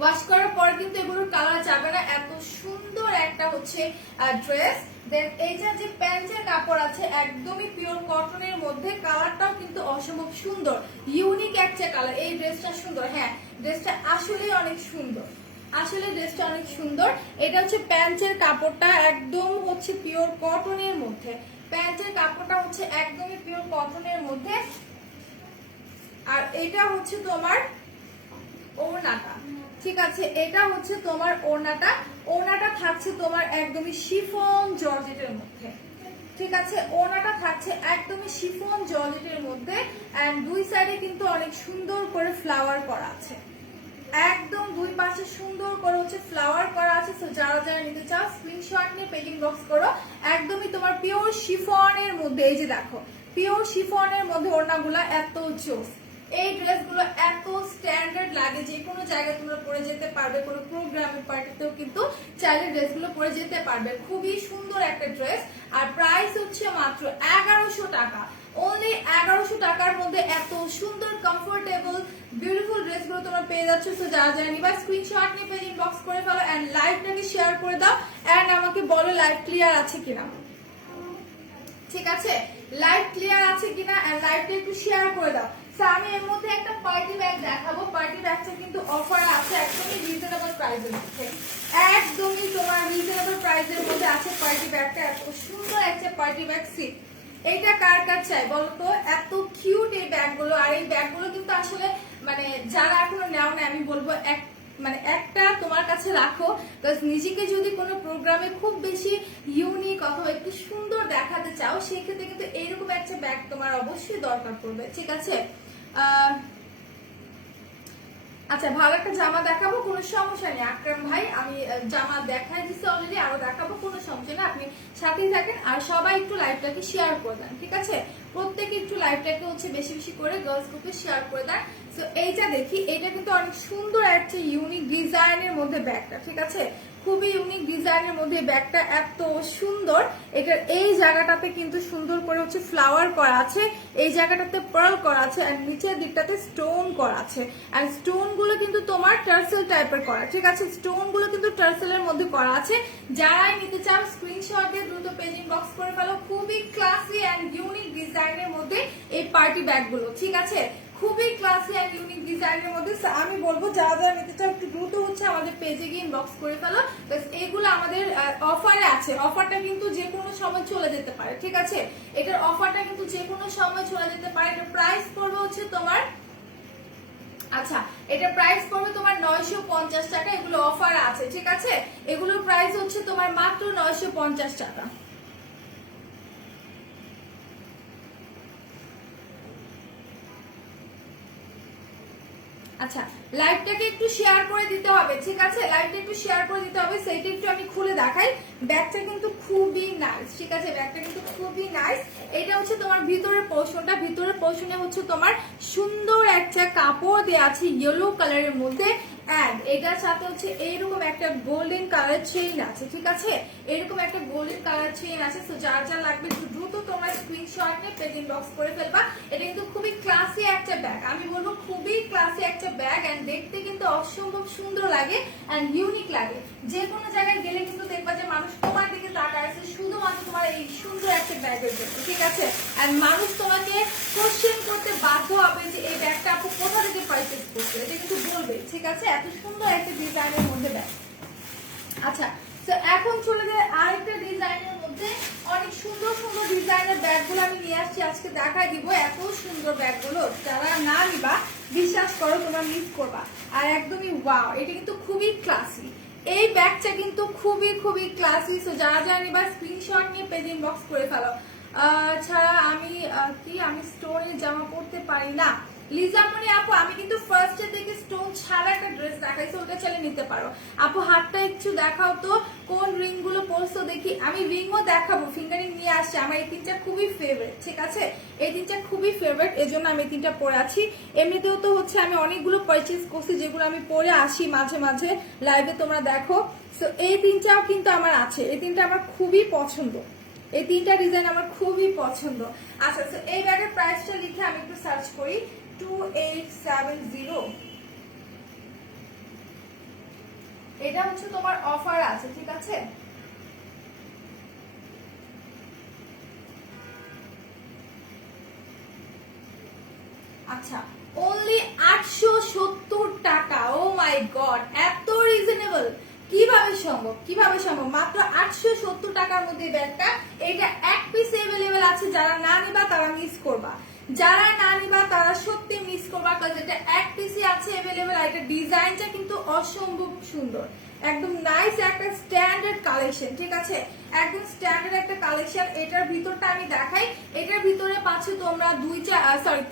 ওয়াশ করার পর কিন্তু এগুলোর কালার যাবে না। এত সুন্দর একটা হচ্ছে ড্রেস। দেন এইটা যে প্যান্টের কাপড় আছে একদমই পিওর কটনের মধ্যে, কালারটাও কিন্তু অসম্ভব সুন্দর, ইউনিক একটা কালার। এই ড্রেসটা সুন্দর, হ্যাঁ ড্রেসটা আসলেই অনেক সুন্দর, আসলে ড্রেসটা অনেক সুন্দর। এটা হচ্ছে প্যান্টের কাপড়টা একদম হচ্ছে পিওর কটনের মধ্যে, প্যান্টের কাপড়টা হচ্ছে একদমই পিওর কটনের মধ্যে। আর এটা হচ্ছে তোমার ওড়নাটা। ঠিক আছে, এটা হচ্ছে তোমার ওড়নাটা, ওড়নাটা থাকছে তোমার একদমই শিফন জর্জেটের মধ্যে। ঠিক আছে, ওড়নাটা থাকছে একদমই শিফন জর্জেটের মধ্যে, এন্ড দুই সাইডে কিন্তু অনেক সুন্দর করে ফ্লাওয়ার করা আছে, একদম দুই পাশে সুন্দর করে হচ্ছে ফ্লাওয়ার করা আছে। সো যারা যারা নিতে চাও স্ক্রিনশট নিয়ে পেজ ইনবক্স করো। একদমই তোমার পিওর শিফনের মধ্যে, এই যে দেখো পিওর শিফনের মধ্যে ওড়নাগুলা এত জোস। এই ড্রেসগুলো এত স্ট্যান্ডার্ড লাগে, যে কোনো জায়গায় তোমরা পরে যেতে পারবে, কোনো প্রোগ্রামে পার্টিতেও কিন্তু চাইলে ড্রেসগুলো পরে যেতে পারবে। খুবই সুন্দর একটা ড্রেস, আর প্রাইস হচ্ছে মাত্র 1100 টাকা। অনলি 1100 টাকার মধ্যে এত সুন্দর কমফোর্টেবল বিউটিফুল ড্রেসগুলো তোমরা পেয়ে যাচ্ছ। সো যারা যারা নিবা স্ক্রিনশট নিয়ে পেজ ইনবক্স করে ফেলো এন্ড লাইভটাকে শেয়ার করে দাও এন্ড আমাকে বলো লাইভ ক্লিয়ার আছে কিনা, ঠিক আছে? লাইভ ক্লিয়ার আছে কিনা এন্ড লাইভটা একটু শেয়ার করে দাও। সো আমি এর মধ্যে একটা পার্টি ব্যাগ দেখাবো। পার্টি ব্যাগটা কিন্তু অফার আছে একদমই রিজনেবল প্রাইসের মধ্যে, একদমই তোমার রিজনেবল প্রাইসের মধ্যে আছে পার্টি ব্যাগটা। এত সুন্দর একটা পার্টি ব্যাগ সিট, এইটা কার কার চাই বলতো? এত কিউট এই ব্যাগগুলো। আর এই ব্যাগগুলো কিন্তু আসলে মানে যারা এখনো নেও না, আমি বলবো একটা তোমার কাছে রাখো, নিজেকে যদি কোনো প্রোগ্রামে খুব বেশি ইউনিক অথবা একটু সুন্দর দেখাতে চাও, সেক্ষেত্রে কিন্তু এইরকম একটা ব্যাগ তোমার অবশ্যই দরকার পড়বে, ঠিক আছে? আচ্ছা, ভালো একটা জামা দেখাবো, কোনো সমস্যা নেই আকরাম ভাই, আমি জামা দেখাই দিচ্ছি অলরেডি, আরো দেখাবো, কোনো সমস্যা নেই, আপনি সাথেই থাকেন। আর সবাই একটু লাইভটাকে শেয়ার করে দেন, ঠিক আছে? প্রত্যেকে একটু লাইভটাকে হচ্ছে বেশি বেশি করে গার্লস গ্রুপে শেয়ার করে দেন। সো এইটা দেখি, এটা কিন্তু অনেক সুন্দর একটা ইউনিক ডিজাইনের মধ্যে ব্যাগটা, ঠিক আছে? খুবই ইউনিক ডিজাইনের মধ্যে ব্যাগটা এত সুন্দর। এটার এই জায়গাটাতে কিন্তু সুন্দর করে হচ্ছে ফ্লাওয়ার করা আছে, এই জায়গাটাতে পার্ল করা আছে, আর নিচের দিকটাতে স্টোন করা আছে। আর স্টোন গুলো কিন্তু তোমার টার্সেল টাইপের করা, ঠিক আছে? স্টোন গুলো কিন্তু টার্সেলের মধ্যে করা আছে। যারাই নিতে চাও স্ক্রিনশট দিয়ে দ্রুত পেজ ইনবক্স করে ফেলো। খুবই ক্লাসি এন্ড ইউনিক ডিজাইনের মধ্যে এই পার্টি ব্যাগ গুলো, ঠিক আছে? খুবই ক্লাসি এন্ড ইউনিক ডিজাইনের মধ্যে। আমি বলবো যারা যারা নিতে চাও একটু দ্রুত হচ্ছে আমাদের পেজে গিয়ে ইনবক্স করে ফেলো। এগুলো আমাদের অফারে আছে, অফারটা কিন্তু যে কোনো সময় চলে যেতে পারে, ঠিক আছে? এটার অফারটা কিন্তু যে কোনো সময় চলে যেতে পারে। এটার প্রাইস পড়বে হচ্ছে তোমার, আচ্ছা, এটা প্রাইস পড়বে তোমার 950 টাকা। এগুলো অফার আছে, ঠিক আছে? এগুলোর প্রাইস হচ্ছে তোমার মাত্র 950 টাকা। আচ্ছা, লাইভটাকে একটু শেয়ার করে দিতে হবে, ঠিক আছে? লাইভটা একটু শেয়ার করে দিতে হবে। সেইটা একটু আমি খুলে দেখাই। ব্যাগটা কিন্তু খুবই নাইস, ঠিক আছে? ব্যাগটা কিন্তু খুবই নাইস। এটা হচ্ছে তোমার ভিতরের পোর্শনটা, ভিতরের পোর্শনে হচ্ছে তোমার সুন্দর একটা কাপড় দেওয়া আছে ইয়েলো কালারের মধ্যে, এন্ড এটার সাথে হচ্ছে এইরকম একটা গোল্ডেন কালার চেইন আছে, ঠিক আছে? এরকম একটা গোল্ডেন কালার চেইন আছে। তো যার যার লাগবে একটু দ্রুত তোমরা স্ক্রিনশট নিয়ে পেজ ইনবক্স করে ফেলবা। এটা কিন্তু খুবই ক্লাসি একটা ব্যাগ, আমি বলবো খুবই ক্লাসি একটা ব্যাগ, এন্ড দেখতে কিন্তু অসম্ভব সুন্দর লাগে এন্ড ইউনিক লাগে। যে কোনো জায়গায় গেলে কিন্তু দেখবা যে মানুষ তোমার দিকে তাকায় আছে শুধুমাত্র তোমার এই সুন্দর একটা ব্যাগের জন্য, ঠিক আছে? এন্ড মানুষ তোমাকে কোশ্চেন করতে বাধ্য হবে যে এই ব্যাগটা আপু কোথা থেকে পারচেজ করছে, এটা কিন্তু বলবে, ঠিক আছে? এত সুন্দর একটা ডিজাইনের মধ্যে ব্যাগ। আচ্ছা, তো এখন চলে যায় আরেকটা ডিজাইনের মধ্যে। অনেক সুন্দর সুন্দর ডিজাইনের ব্যাগগুলো আমি নিয়ে আসছি, আজকে দেখাই দিব। এত সুন্দর ব্যাগগুলো যারা না নিবা বিশ্বাস করো তোমরা মিস করবা। আর একদমই ওয়াও, এটা কিন্তু খুবই ক্লাসি, এই ব্যাগটা কিন্তু খুবই খুবই ক্লাসি। সো যারা যারা নিবা স্ক্রিনশট নিয়ে পেজ ইনবক্স করে ফেলো। ছাড়া আমি আমি স্টোনের জামা পরতে পারি না। লিজামনি আপু, আমি কিন্তু ফার্স্টে থেকে স্টোন ছাড়া একটা ড্রেস দেখাইছি, ওটা চলে নিতে পারো। আপু হাতটা একটু দেখাও তো, কোন রিং গুলো পরছো দেখি। আমি রিংও দেখাবো, ফিঙ্গারিং নিয়ে আসছি। আমার এই তিনটা খুবই ফেভারিট, ঠিক আছে? এই তিনটা খুবই ফেভারিট, এজন্য আমি এই তিনটা পরে আছি। এমনিতেও তো হচ্ছে আমি অনেকগুলো পারচেজ করছি যেগুলো আমি পরে আসি মাঝে মাঝে লাইভে, তোমরা দেখো। সো এই তিনটাও কিন্তু আমার আছে, এই তিনটা আমার খুবই পছন্দ, এই তিনটা ডিজাইন আমার খুবই পছন্দ। আচ্ছা, তো এই ব্যাগের প্রাইসটা লিখে আমি একটু সার্চ করি, 2870। এটা হচ্ছে তোমার অফার আছে, ঠিক আছে? আচ্ছা, অনলি 870 টাকা। ও মাই গড, এত রিজনেবল! কিভাবে সম্ভব, কিভাবে সম্ভব? মাত্র 870 টাকার মধ্যে ব্যাগটা। এটা এক পিস अवेलेबल আছে, যারা না নিবা তারা মিস করবা, যারা না নিবা তারা সত্যি মিস করবা, কারণ এটা এক পিসই আছে अवेलेबल। আর এটা ডিজাইনটা কিন্তু অসম্ভব সুন্দর, একদম নাইস একটা স্ট্যান্ডার্ড কালেকশন, ঠিক আছে? একদম স্ট্যান্ডার্ড একটা কালেকশন। এটার ভিতরটা আমি দেখাই। এটার ভিতরে পাচ্ছ তোমরা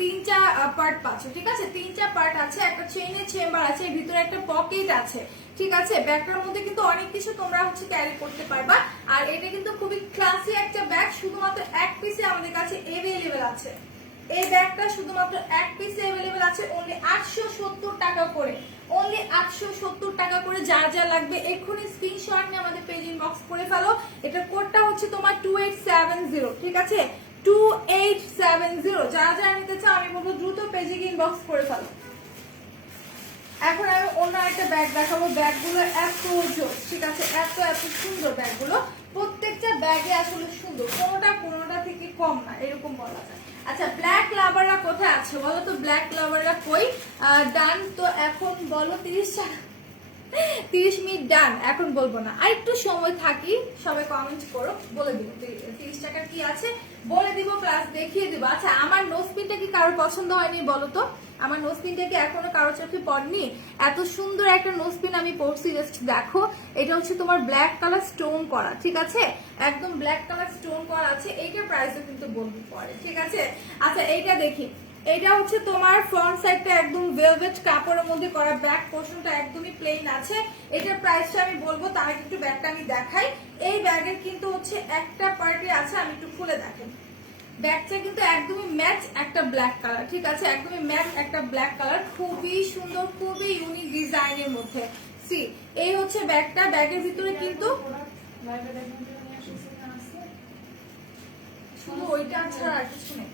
তিনটা পার্ট পাচ্ছ, ঠিক আছে? তিনটা পার্ট আছে, একটা চেইনের চেম্বার আছে, এর ভিতরে একটা পকেট আছে, ঠিক আছে? ব্যাগটার মধ্যে কিন্তু অনেক কিছু তোমরা হচ্ছে ক্যারি করতে পারবা। আর এটা কিন্তু খুবই ক্লাসি একটা ব্যাগ, শুধুমাত্র এক পিসে আমাদের কাছে अवेलेबल আছে। এই ব্যাগটা শুধুমাত্র এক পিস अवेलेबल আছে অনলি 870 টাকা করে, অনলি 870 টাকা করে। যার যা লাগবে এক্ষুনি স্ক্রিনশট নিয়ে আমাদের পেজ ইনবক্স করে ফেলো। এটার কোডটা হচ্ছে তোমার 2870, ঠিক আছে 2870। যারা যারা নিতে চাও আমি বলবো দ্রুত পেজে ইনবক্স করে ফেলো। এখন আমি অন্য একটা ব্যাগ দেখাবো। ব্যাগগুলো এত জোস, ঠিক আছে, এত এত সুন্দর ব্যাগগুলো, প্রত্যেকটা ব্যাগে আসলে সুন্দর, কোনোটা থেকে কম না এরকম বলা যায়। আচ্ছা, ব্ল্যাক লাভাররা কোথায় আছে বলো তো? ব্ল্যাক লাভাররা কই? ডান তো এখন বলো 30 টাকা, 30 মিনিট ডান, এখন বলবো না, আর একটু সময় থাকি, সবাই কমেন্ট করো, বলে দিব 30 টাকার কি আছে বলে দিব, প্লাস দেখিয়ে দিব। আচ্ছা, আমার নোজপিনটা কি কারোর পছন্দ হয়নি বলো তো? আমার নোজপিনটা কি এখনো কারোর চোখে পড়েনি? এত সুন্দর একটা নোজপিন আমি পরছি, জাস্ট দেখো। এটা হচ্ছে তোমার ব্ল্যাক কালার স্টোন করা, ঠিক আছে, একদম ব্ল্যাক কালার স্টোন করা আছে। এইটার প্রাইসও কিন্তু বলবো পরে, ঠিক আছে। আচ্ছা, এইটা দেখি, এটা হচ্ছে তোমার ফ্রন্ট সাইডটা একদম ভেলভেট কাপড়ের মধ্যে করা, ব্যাক পোর্শনটা একদমই প্লেন আছে। এটার প্রাইসটা আমি বলবো, তার আগে একটু ব্যাগটা আমি দেখাই। এই ব্যাগের কিন্তু হচ্ছে একটা পার্টি আছে, আমি একটু খুলে দেখাই। ব্যাগটা কিন্তু একদমই ম্যাচ একটা ব্ল্যাক কালার, ঠিক আছে, একদমই ম্যাচ একটা ব্ল্যাক কালার, খুবই সুন্দর, খুবই ইউনিক ডিজাইনের মধ্যে। সি, এই হচ্ছে ব্যাগটা। ব্যাগের ভিতরে কিন্তু শুধু ওইটা ছাড়া আর কিছু নেই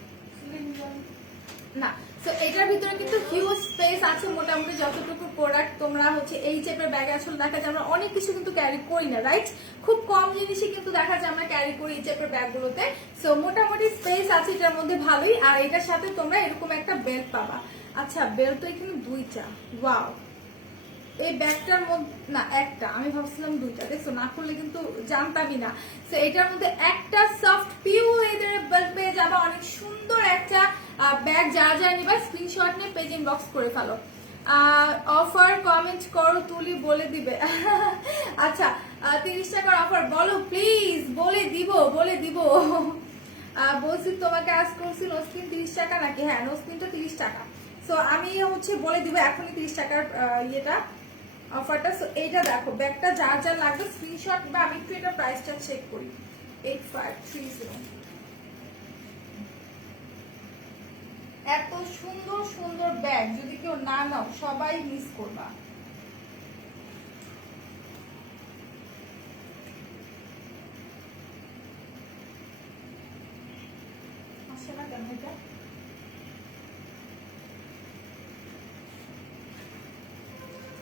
না। তো এটার ভিতরে কিন্তু হিউজ স্পেস আছে, মোটামুটি যতটুকু প্রোডাক্ট তোমরা হচ্ছে এই টাইপের ব্যাগে আসলে দেখা যায় আমরা অনেক কিছু কিন্তু ক্যারি করি না, রাইট? খুব কম জিনিসই কিন্তু দেখা যায় আমরা ক্যারি করি এই টাইপের ব্যাগগুলোতে। সো মোটামুটি স্পেস আছে এটার মধ্যে ভালোই। আর এটার সাথে তোমরা এরকম একটা বেল্ট পাবা। আচ্ছা, বেল্ট তো এখানে দুইটা, ওয়াও। এই ব্যাগটার মধ্যে না একটা, আমি ভাবছিলাম দুইটা, দেখছো, না করলে কিন্তু জানতামই না। তো এটার মধ্যে একটা সফট পিওর লেদার বেল্ট পেয়ে যাবে, অনেক সুন্দর একটা ব্যাগ। যারা যারা নিবা স্ক্রিনশট নিয়ে পেজ ইনবক্স করে ফেলো। অফার কমেন্ট করো, তুলি বলে দিবে। আচ্ছা, 30 টাকার অফার বলো প্লিজ, বলে দিব, বলে দিব। বলছি তোমাকে আজ করছি নোজপিন 30 টাকা নাকি? হ্যাঁ, নোজপিনটা 30 টাকা। সো আমি হচ্ছে বলে দিব এখনই 30 টাকার ইয়েটা, অফারটা। সো এইটা দেখো, ব্যাগটা যার যার লাগবে স্ক্রিনশট, বা আমি একটু এটা প্রাইসটা চেক করি। 8530। এত সুন্দর সুন্দর ব্যাগ যদি কেউ না নাও সবাই মিস করবা। আসে না কেন এটা?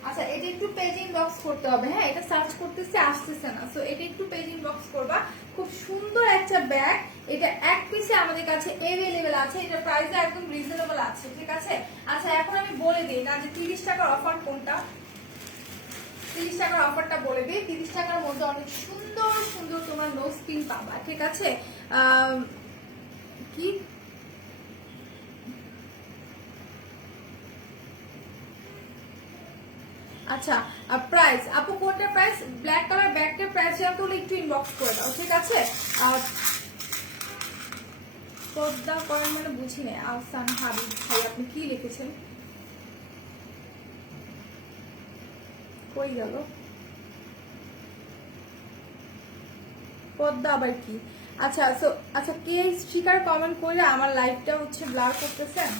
আচ্ছা, এটা একটু পেজ ইনবক্স করতে হবে। হ্যাঁ, এটা সার্চ করতেছে, আসতেছে না। সো এটা একটু পেজ ইনবক্স করবা। খুব সুন্দর একটা ব্যাগ, এটা এক পিসে আমাদের কাছে अवेलेबल আছে। এটা প্রাইস একদম রিজনেবল আছে, ঠিক আছে। আচ্ছা, এখন আমি বলে দিই না যে 30 টাকার অফার কোনটা। 30 টাকার অফারটা বলে দিই। 30 টাকার মধ্যে অনেক সুন্দর সুন্দর তোমার নোজপিন পাবা, ঠিক আছে। কি আচ্ছা, প্রাইস আপু কোনটা প্রাইস? ব্ল্যাক কালার ব্যাগটার প্রাইস জানতে হলে একটু ইনবক্স করে দাও, ঠিক আছে। পদ্মা করেন মানে বুঝি না। আহসান হাবিব ভাই, আপনি কি লিখেছেন? কই গেল পদ্মা আবার কি? আচ্ছা, সো আচ্ছা, কে স্টিকার কমেন্ট করে আমার লাইভটা হচ্ছে ব্লার করতেছেন,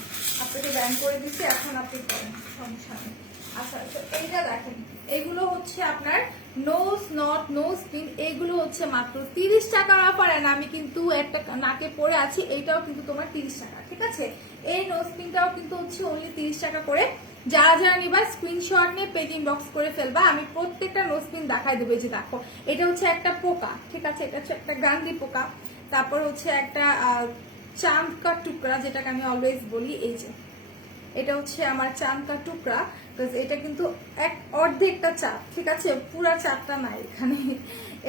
আপনাকে ব্যান করে দিচ্ছি, এখন আপনি করেন, সমস্যা নেই। আচ্ছা, তো এইটা দেখেন, এগুলো হচ্ছে আপনার নোজ নট নোজ পিন, এগুলো হচ্ছে মাত্র 30 টাকার অফার। আর আমি কিন্তু একটা নাকে পরে আছি, এইটাও কিন্তু তোমার 30 টাকা, ঠিক আছে। এই নোজ পিনটাও কিন্তু হচ্ছে অনলি 30 টাকা করে। যারা যারা নিবা স্ক্রিনশট নিয়ে পেজ ইনবক্স করে ফেলবা, আমি প্রত্যেকটা নোজপিন দেখাই দেবো। যে দেখো, এটা হচ্ছে একটা পোকা, ঠিক আছে, এটা হচ্ছে একটা গান্ধী পোকা, তারপর হচ্ছে একটা চাঁদ কা টুকরা, যেটাকে আমি অলওয়েজ বলি। এই যে এটা হচ্ছে আমার চাঁদ কা টুকরা, এটা কিন্তু এক অর্ধেকটা চাঁদ, ঠিক আছে, পুরা চাঁদটা নাই এখানে।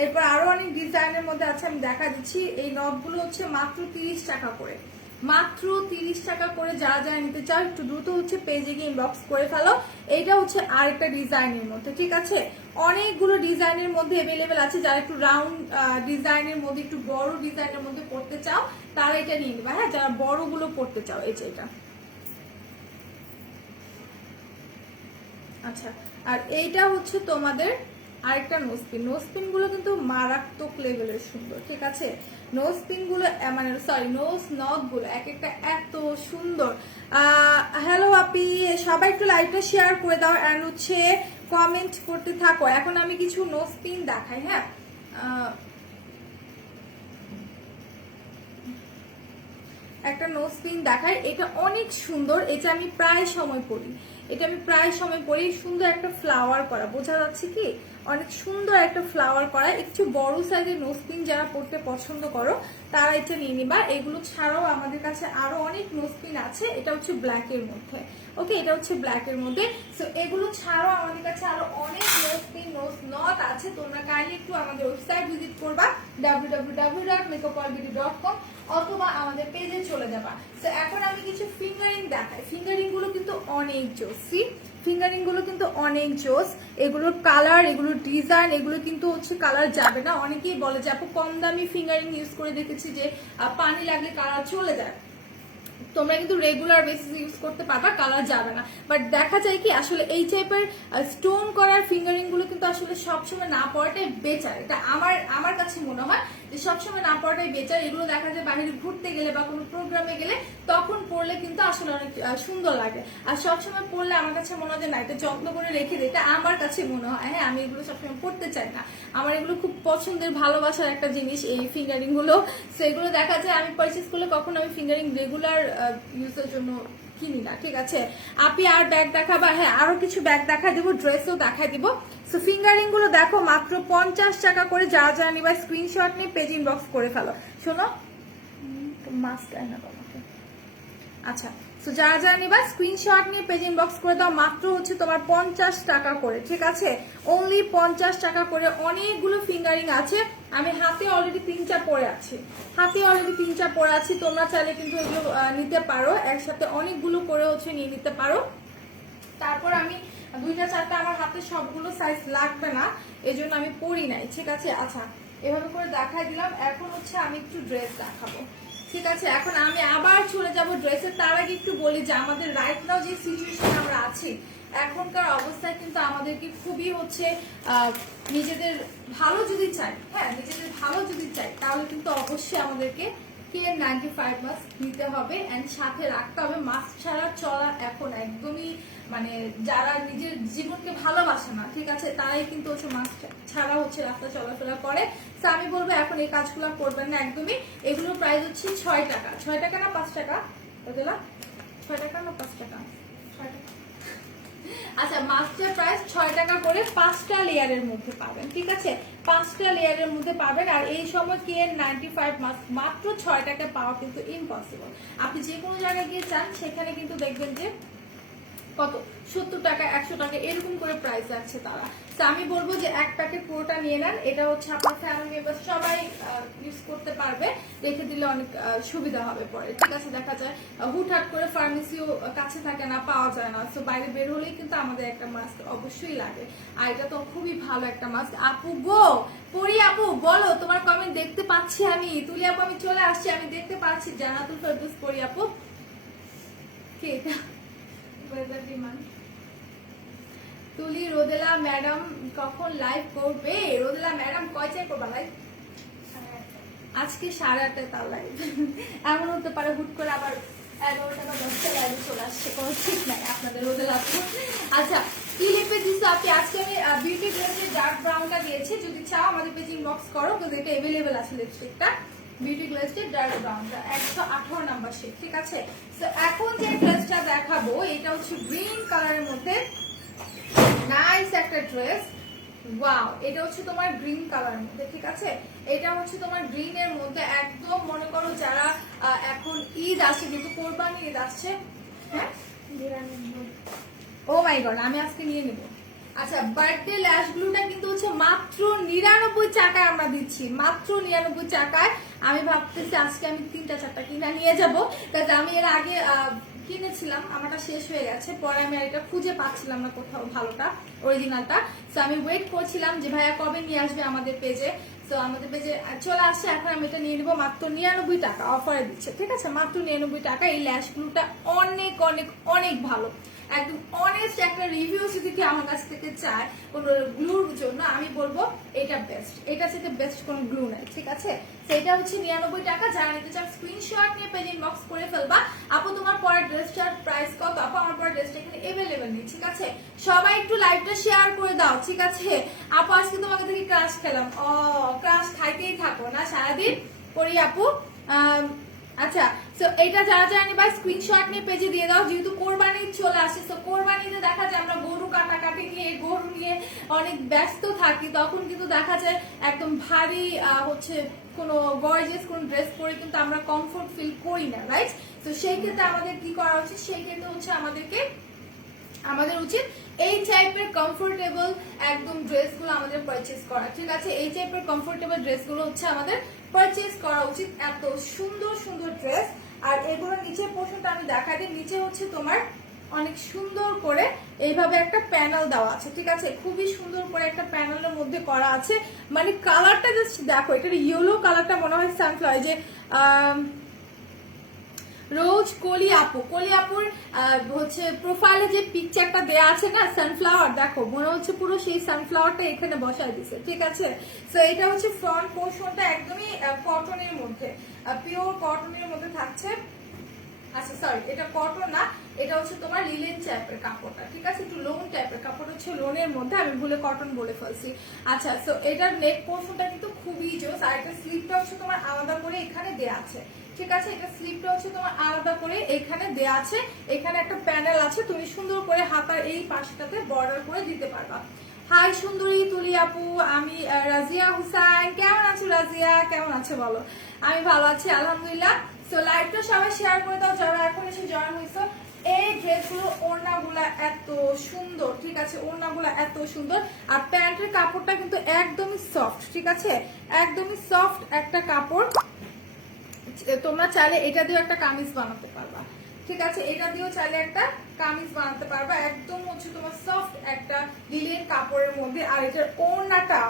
এরপর আরো অনেক ডিজাইনের মধ্যে আছে, আমি দেখা দিচ্ছি। এই নবগুলো হচ্ছে মাত্র 30 টাকা করে, মাত্র 30 টাকা করে। যারা যারা নিতে চাও একটু দ্রুত হচ্ছে পেজে গিয়ে ইনবক্স করে ফেলো। এইটা হচ্ছে আরেকটা ডিজাইনের মধ্যে, ঠিক আছে। অনেকগুলো ডিজাইনের মধ্যে अवेलेबल আছে। যারা একটু রাউন্ড ডিজাইনের মধ্যে, একটু বড় ডিজাইনের মধ্যে পড়তে চাও তারা এটা নিয়ে নেবে। হ্যাঁ, যারা বড়গুলো পড়তে চাও, এই যে এটা। আচ্ছা, আর এইটা হচ্ছে তোমাদের আরেকটা নোজপিন। নোজপিন গুলো কিন্তু মারাত্মক লেভেলের সুন্দর, ঠিক আছে। নোজ পিন গুলো মানে সরি নোজ নক গুলো এক একটা এত সুন্দর। হ্যালো আপি, সবাই একটু লাইভটা শেয়ার করে দাও এন্ড হচ্ছে কমেন্ট করতে থাকো। এখন আমি কিছু নোজ পিন দেখাই। হ্যাঁ, একটা নোজ পিন দেখাই, এটা অনেক সুন্দর। এটা আমি প্রায় সময় পরি, সুন্দর একটা ফ্লাওয়ার করা, বোঝা যাচ্ছে কি? অনেক সুন্দর একটা ফ্লাওয়ার করা। একটু বড় সাইজের নোজ পিন যারা পড়তে পছন্দ করো তারা এটা নিয়ে নিবা। এগুলো ছাড়াও আমাদের কাছে আরো অনেক নোজ পিন আছে। এটা হচ্ছে ব্ল্যাক এর মধ্যে, ওকে, এটা হচ্ছে ব্ল্যাক এর মধ্যে। সো এগুলো ছাড়াও আমাদের কাছে আরো অনেক নোজ পিন, নোজ নট আছে। তোমরা কাইন্ডলি একটু আমাদের ওয়েবসাইট ভিজিট করবা www.makeupallbeauty.com অথবা আমাদের পেজে চলে যাবা। তো এখন আমি কিছু ফিঙ্গারিং দেখাই। ফিঙ্গারিং গুলো কিন্তু অনেক জোস, ফিঙ্গারিং গুলো কিন্তু অনেক জোস। এগুলোর কালার, এগুলোর ডিজাইন, এগুলো কিন্তু হচ্ছে কালার যাবে না। অনেকেই বলে যে আপু কম দামি ফিঙ্গারিং ইউজ করে দেখেছি যে পানি লাগলে কালার চলে যায়। তোমরা কিন্তু রেগুলার বেসিস ইউজ করতে পারবা, কালার যাবে না। বাট দেখা যায় কি আসলে এই টাইপের স্টোন করার ফিঙ্গারিং গুলো কিন্তু আসলে সবসময় না পড়াটাই বেটার। এটা আমার কাছে মনে হয় যে সবসময় না পড়াটাই বেটার। এগুলো দেখা যায় বাইরে ঘুরতে গেলে বা কোনো প্রোগ্রামে গেলে তখন পড়লে কিন্তু আসলে অনেক সুন্দর লাগে। আর সবসময় পড়লে আমার কাছে মনে হয় যে না, এটা যত্ন করে রেখে দিই, এটা আমার কাছে মনে হয়। হ্যাঁ, আমি এগুলো সবসময় পড়তে চাই না। আমার এগুলো খুব পছন্দের, ভালোবাসার একটা জিনিস এই ফিঙ্গারিং গুলো। সেগুলো দেখা যায় আমি পারচেজ করলে কখনো আমি ফিঙ্গারিং রেগুলার ইউজের জন্য কিনি না, ঠিক আছে? আপনি আর ব্যাগ দেখাবা? হ্যাঁ, আরো কিছু ব্যাগ দেখা দিব, ড্রেসও দেখা দিব। সো ফিঙ্গারিং গুলো দেখো মাত্র 50 টাকা করে। যারা যারা নিবা স্ক্রিনশট নিয়ে পেজ ইনবক্স করে ফেলো। শোনো, মাস্ক না তোমাকে। আচ্ছা, তো যারা যারা নিবা স্ক্রিনশট নিয়ে পেজ ইনবক্স করে দাও। মাত্র হচ্ছে তোমার 50 টাকা করে, ঠিক আছে? অনলি 50 টাকা করে। অনেকগুলো ফিঙ্গারিং আছে। আমি হাতে অলরেডি 3টা পরে আছি। তোমরা চাইলে কিন্তু এগুলো নিতে পারো, একসাথে অনেকগুলো করে হচ্ছে নিয়ে নিতে পারো। তারপর আমি 2টা 4টা আমার হাতে সবগুলো সাইজ লাগবে না, এজন্য আমি পরি নাই, ঠিক আছে? আচ্ছা, এভাবে করে দেখাই দিলাম। এখন হচ্ছে আমি একটু ড্রেস দেখাবো, ঠিক আছে? এখন আমি আবার চলে যাব ড্রেসের। তার আগে একটু বলি যে আমাদের রাইট নাও যে সিচুয়েশন আমরা আছি, এখনকার অবস্থায় কিন্তু আমাদেরকে খুবই হচ্ছে নিজেদের ভালো যদি চাই, হ্যাঁ নিজেদের ভালো যদি চাই, তাহলে কিন্তু অবশ্যই আমাদেরকে KN95 মাস্ক নিতে হবে এন্ড সাথে রাখতে হবে। মাস্ক ছাড়া চলা এখন একদমই মানে যারা নিজের জীবনকে ভালোবাসে না, ঠিক আছে, তারাই কিন্তু হচ্ছে মাস্ক ছাড়া হচ্ছে রাস্তা চলাফেরা করে। তো আমি বলবো এখন এই কাজগুলো করবেন না একদমই। এগুলোর প্রাইস হচ্ছে 6 টাকা। 6 টাকা না 5 টাকা? বুঝলা, 6 টাকা না 5 টাকা? 6 টাকা। আচ্ছা, মাস্কের প্রাইস 6 টাকা করে। 5টা লেয়ারের মধ্যে পাবেন, ঠিক আছে? 5টা লেয়ারের মধ্যে পাবেন। আর এই সময় KN95 মাস্ক মাত্র 6 টাকায় পাওয়া কিন্তু ইম্পসিবল। আপনি যে কোনো জায়গায় গিয়ে চান সেখানে কিন্তু দেখবেন যে কত 70 টাকা 100 টাকা এরকম করে প্রাইস রাখছে তারা। তো আমি বলবো যে এক প্যাকেট পুরোটা নিয়ে নেন। এটা হচ্ছে আপনার ফ্যামিলি মেম্বার সবাই ইউজ করতে পারবে, রেখে দিলে অনেক সুবিধা হবে পরে, ঠিক আছে? দেখা যায় হুটহাট করে ফার্মেসিও কাছে থাকে না, পাওয়া যায় না। তো বাইরে বের হলেই কিন্তু আমাদের একটা মাস্ক অবশ্যই লাগে। আর এটা তো খুবই ভালো একটা মাস্ক। আপু গো, পরি আপু বলো, তোমার কমেন্ট দেখতে পাচ্ছি আমি। তুলি আপু আমি চলে আসছি, আমি দেখতে পাচ্ছি। জান্নাতুল ফেরদৌস পরি আপু, কি এটা? তুলি রোদেলা ম্যাডাম কখন লাইভ করবে? রোদেলা ম্যাডাম কয়টায় করবা লাইভ? আজকে 8:30টায় তার লাইভ। এমন হতে পারে হুট করে আবার 11টা বা 10টা লাইভে চলে আসছে, কোনো ঠিক নাই আপনাদের রোদেলা। আচ্ছা, কি লিপে দিচ্ছ আপনি? আজকে আমি বিউটি গ্লেজের ডার্ক ব্রাউনটা দিয়েছি। যদি চাও আমাদের পেজে ইনবক্স করো, কিন্তু এটা অ্যাভেলেবেল আছে লিপস্টিকটা। বিউটি গ্লেজের ডার্ক ব্রাউনটা 118 নাম্বার শেড, ঠিক আছে? তো এখন যে ড্রেসটা দেখাবো এটা হচ্ছে গ্রিন কালারের মধ্যে নাইস একটা ড্রেস। ওয়াও, এটা হচ্ছে তোমার গ্রিন কালারের মধ্যে, ঠিক আছে? এটা হচ্ছে তোমার গ্রিন এর মধ্যে একদম মনে করো যারা এখন ঈদ আসছে, কিন্তু কোরবানি ঈদ আসছে, হ্যাঁ ও মাই গড, আমি আজকে নিয়ে নেব। আচ্ছা, বার্থডে ল্যাশ গ্লুটা কিন্তু হচ্ছে মাত্র 99 টাকায় আমরা দিচ্ছি, মাত্র 99 টাকায়। আমি ভাবতেছি আজকে আমি 3টা 4টা কিনা নিয়ে যাবো। তাতে আমি এর আগে কিনেছিলাম, আমারটা শেষ হয়ে গেছে, পরে আমি এটা খুঁজে পাচ্ছিলাম না কোথাও ভালোটা, অরিজিনালটা। তো আমি ওয়েট করছিলাম যে ভাইয়া কবে নিয়ে আসবে আমাদের পেজে। তো আমাদের পেজে চলে আসছে, এখন আমি এটা নিয়ে নিবো মাত্র 99 টাকা অফারে দিচ্ছে, ঠিক আছে? মাত্র 99 টাকা। এই ল্যাশ গ্লুটা অনেক অনেক অনেক ভালো, একদম অনেস্ট একটা রিভিউ যদি অনেকে আমার কাছ থেকে চায় কোনো গ্লুর জন্য, আমি বলবো এটা বেস্ট, এটা থেকে বেস্ট কোনো গ্লু নাই, ঠিক আছে। সেটা হচ্ছে 99 টাকা। যারা নিতে চান স্ক্রিনশট নিয়ে পেজ ইনবক্স করে ফেলবা। আপু তোমার পরের ড্রেসটার প্রাইস কত? আপু আমার পরের ড্রেসটা এখানে अवेलेबल নেই, ঠিক আছে। সবাই একটু লাইভটা শেয়ার করে দাও, ঠিক আছে। আপু আজকে তোমাকে থেকে ক্রাশ খেলাম। ও ক্রাশ খাইতেই থাকো না সারাদিন করি আপু। আচ্ছা, সো এটা যারা যারা নিবা স্ক্রিনশট নিয়ে পেজে দিয়ে দাও, যেহেতু কোরবানি চলে আসে। তো কোরবানিতে দেখা যায় আমরা গরু কাটাকাটি নিয়ে, গরু নিয়ে অনেক ব্যস্ত থাকি, তখন কিন্তু দেখা যায় একদম ভারী হচ্ছে কোনো গর্জিয়াস কোন ড্রেস পরে কিন্তু আমরা কমফোর্ট ফিল করি না, রাইট। তো সেই ক্ষেত্রে আমাদের কি করা উচিত? সেই ক্ষেত্রে হচ্ছে আমাদের উচিত এই টাইপের কমফোর্টেবল একদম ড্রেসগুলো আমাদের পারচেজ করা, ঠিক আছে। এই টাইপের কমফোর্টেবল ড্রেসগুলো হচ্ছে আমাদের পারচেজ করা উচিত। এত সুন্দর সুন্দর ড্রেস। আর এগুলোর নিচের পোর্শনটা আমি দেখাই দিই। নিচে হচ্ছে তোমার অনেক সুন্দর করে এইভাবে একটা প্যানেল দেওয়া আছে, ঠিক আছে। খুবই সুন্দর করে একটা প্যানেলের মধ্যে করা আছে। মানে কালারটা জাস্ট দেখো, এটার ইয়েলো কালারটা মনে হয় সানফ্লাওয়ার, যে রোজ কলিয়াপুর হচ্ছে প্রোফাইলে যে পিকচারটা দেয়া আছে না সানফ্লাওয়ার, দেখো মনে হচ্ছে পুরো সেই সানফ্লাওয়ারটা এখানে বসায় দিছে, ঠিক আছে। তো এটা হচ্ছে ফ্রন্ট পোর্শনটা একদমই কটনের মধ্যে, পিওর কটনের মধ্যে থাকছে। আচ্ছা সরি, এটা কটন না, এটা হচ্ছে তোমার লিলেন টাইপের কাপড়টা, ঠিক আছে। একটু লোন টাইপের কাপড় হচ্ছে, লোনের মধ্যে আমি ভুলে কটন বলে ফেলছি। আচ্ছা, সো এটার নেক পোর্শনটা কিন্তু খুবই জোস। আর এটা স্লিপটা হচ্ছে তোমার আলাদা করে এখানে দেয়া আছে, ঠিক আছে। এটা স্লিপটা হচ্ছে তোমার আলাদা করে এখানে দেয়া আছে। এখানে একটা প্যানেল আছে, তুমি সুন্দর করে হাতার এই পাশটাতে বর্ডার করে দিতে পারবা। হাই সুন্দরী তুলি আপু, আমি রাজিয়া হুসাইন। কেমন আছো রাজিয়া? কেমন আছো বলো? আমি ভালো আছি আলহামদুলিল্লাহ। সো লাইভটা সবাই শেয়ার করে দাও যারা এখন এসে জয়েন হয়েছো। এই ড্রেসগুলো ওড়নাগুলা এত সুন্দর, ঠিক আছে। ওড়নাগুলা এত সুন্দর। আর প্যান্টের কাপড়টা কিন্তু একদমই সফট, ঠিক আছে। একদমই সফট একটা কাপড়। তোমরা চাইলে এটা দিয়েও একটা কামিজ বানাতে পারবা, ঠিক আছে। এটা দিয়েও চাইলে একটা কামিজ বানাতে পারবা। একদম হচ্ছে তোমার সফট একটা লিলেন কাপড়ের মধ্যে। আর এটার ওড়নাটা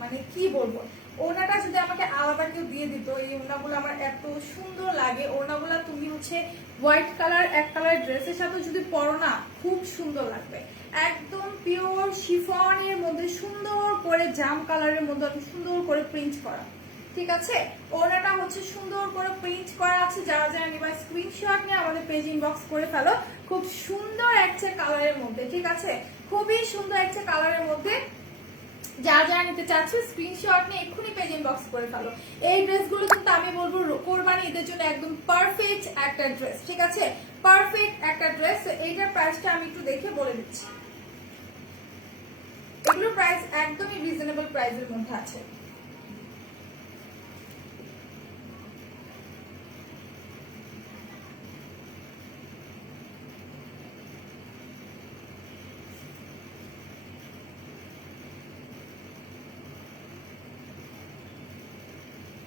মানে কি বলবো, ওড়নাটা যদি আমাকে আলাদা কেউ দিয়ে দিত, এই ওড়নাগুলো আমার এত সুন্দর লাগে। ওড়নাগুলো তুমি হচ্ছে হোয়াইট কালার এক কালার ড্রেসের সাথে যদি পরো না, খুব সুন্দর লাগবে। একদম পিওর শিফনের মধ্যে সুন্দর করে জাম কালারের মধ্যে সুন্দর করে প্রিন্ট করা, ঠিক আছে। ওড়নাটা হচ্ছে সুন্দর করে প্রিন্ট করা আছে। যারা যারা নিবা স্ক্রিনশট নিয়ে আমাদের পেজ ইনবক্স করে ফেলো। খুব সুন্দর একটা কালারের মধ্যে, ঠিক আছে। খুবই সুন্দর একটা কালারের মধ্যে যারা যারা নিতে চাচ্ছ স্ক্রিনশট নিয়ে এক্ষুনি পেজ ইনবক্স করে ফেলো। এই ড্রেসগুলো কিন্তু আমি বলবো কোরবানি ঈদের জন্য একদম পারফেক্ট একটা ড্রেস, ঠিক আছে। পারফেক্ট একটা ড্রেস। এইটার প্রাইসটা আমি একটু দেখে বলে দিচ্ছি। এগুলোর প্রাইস একদমই রিজনেবল প্রাইসের মধ্যে আছে।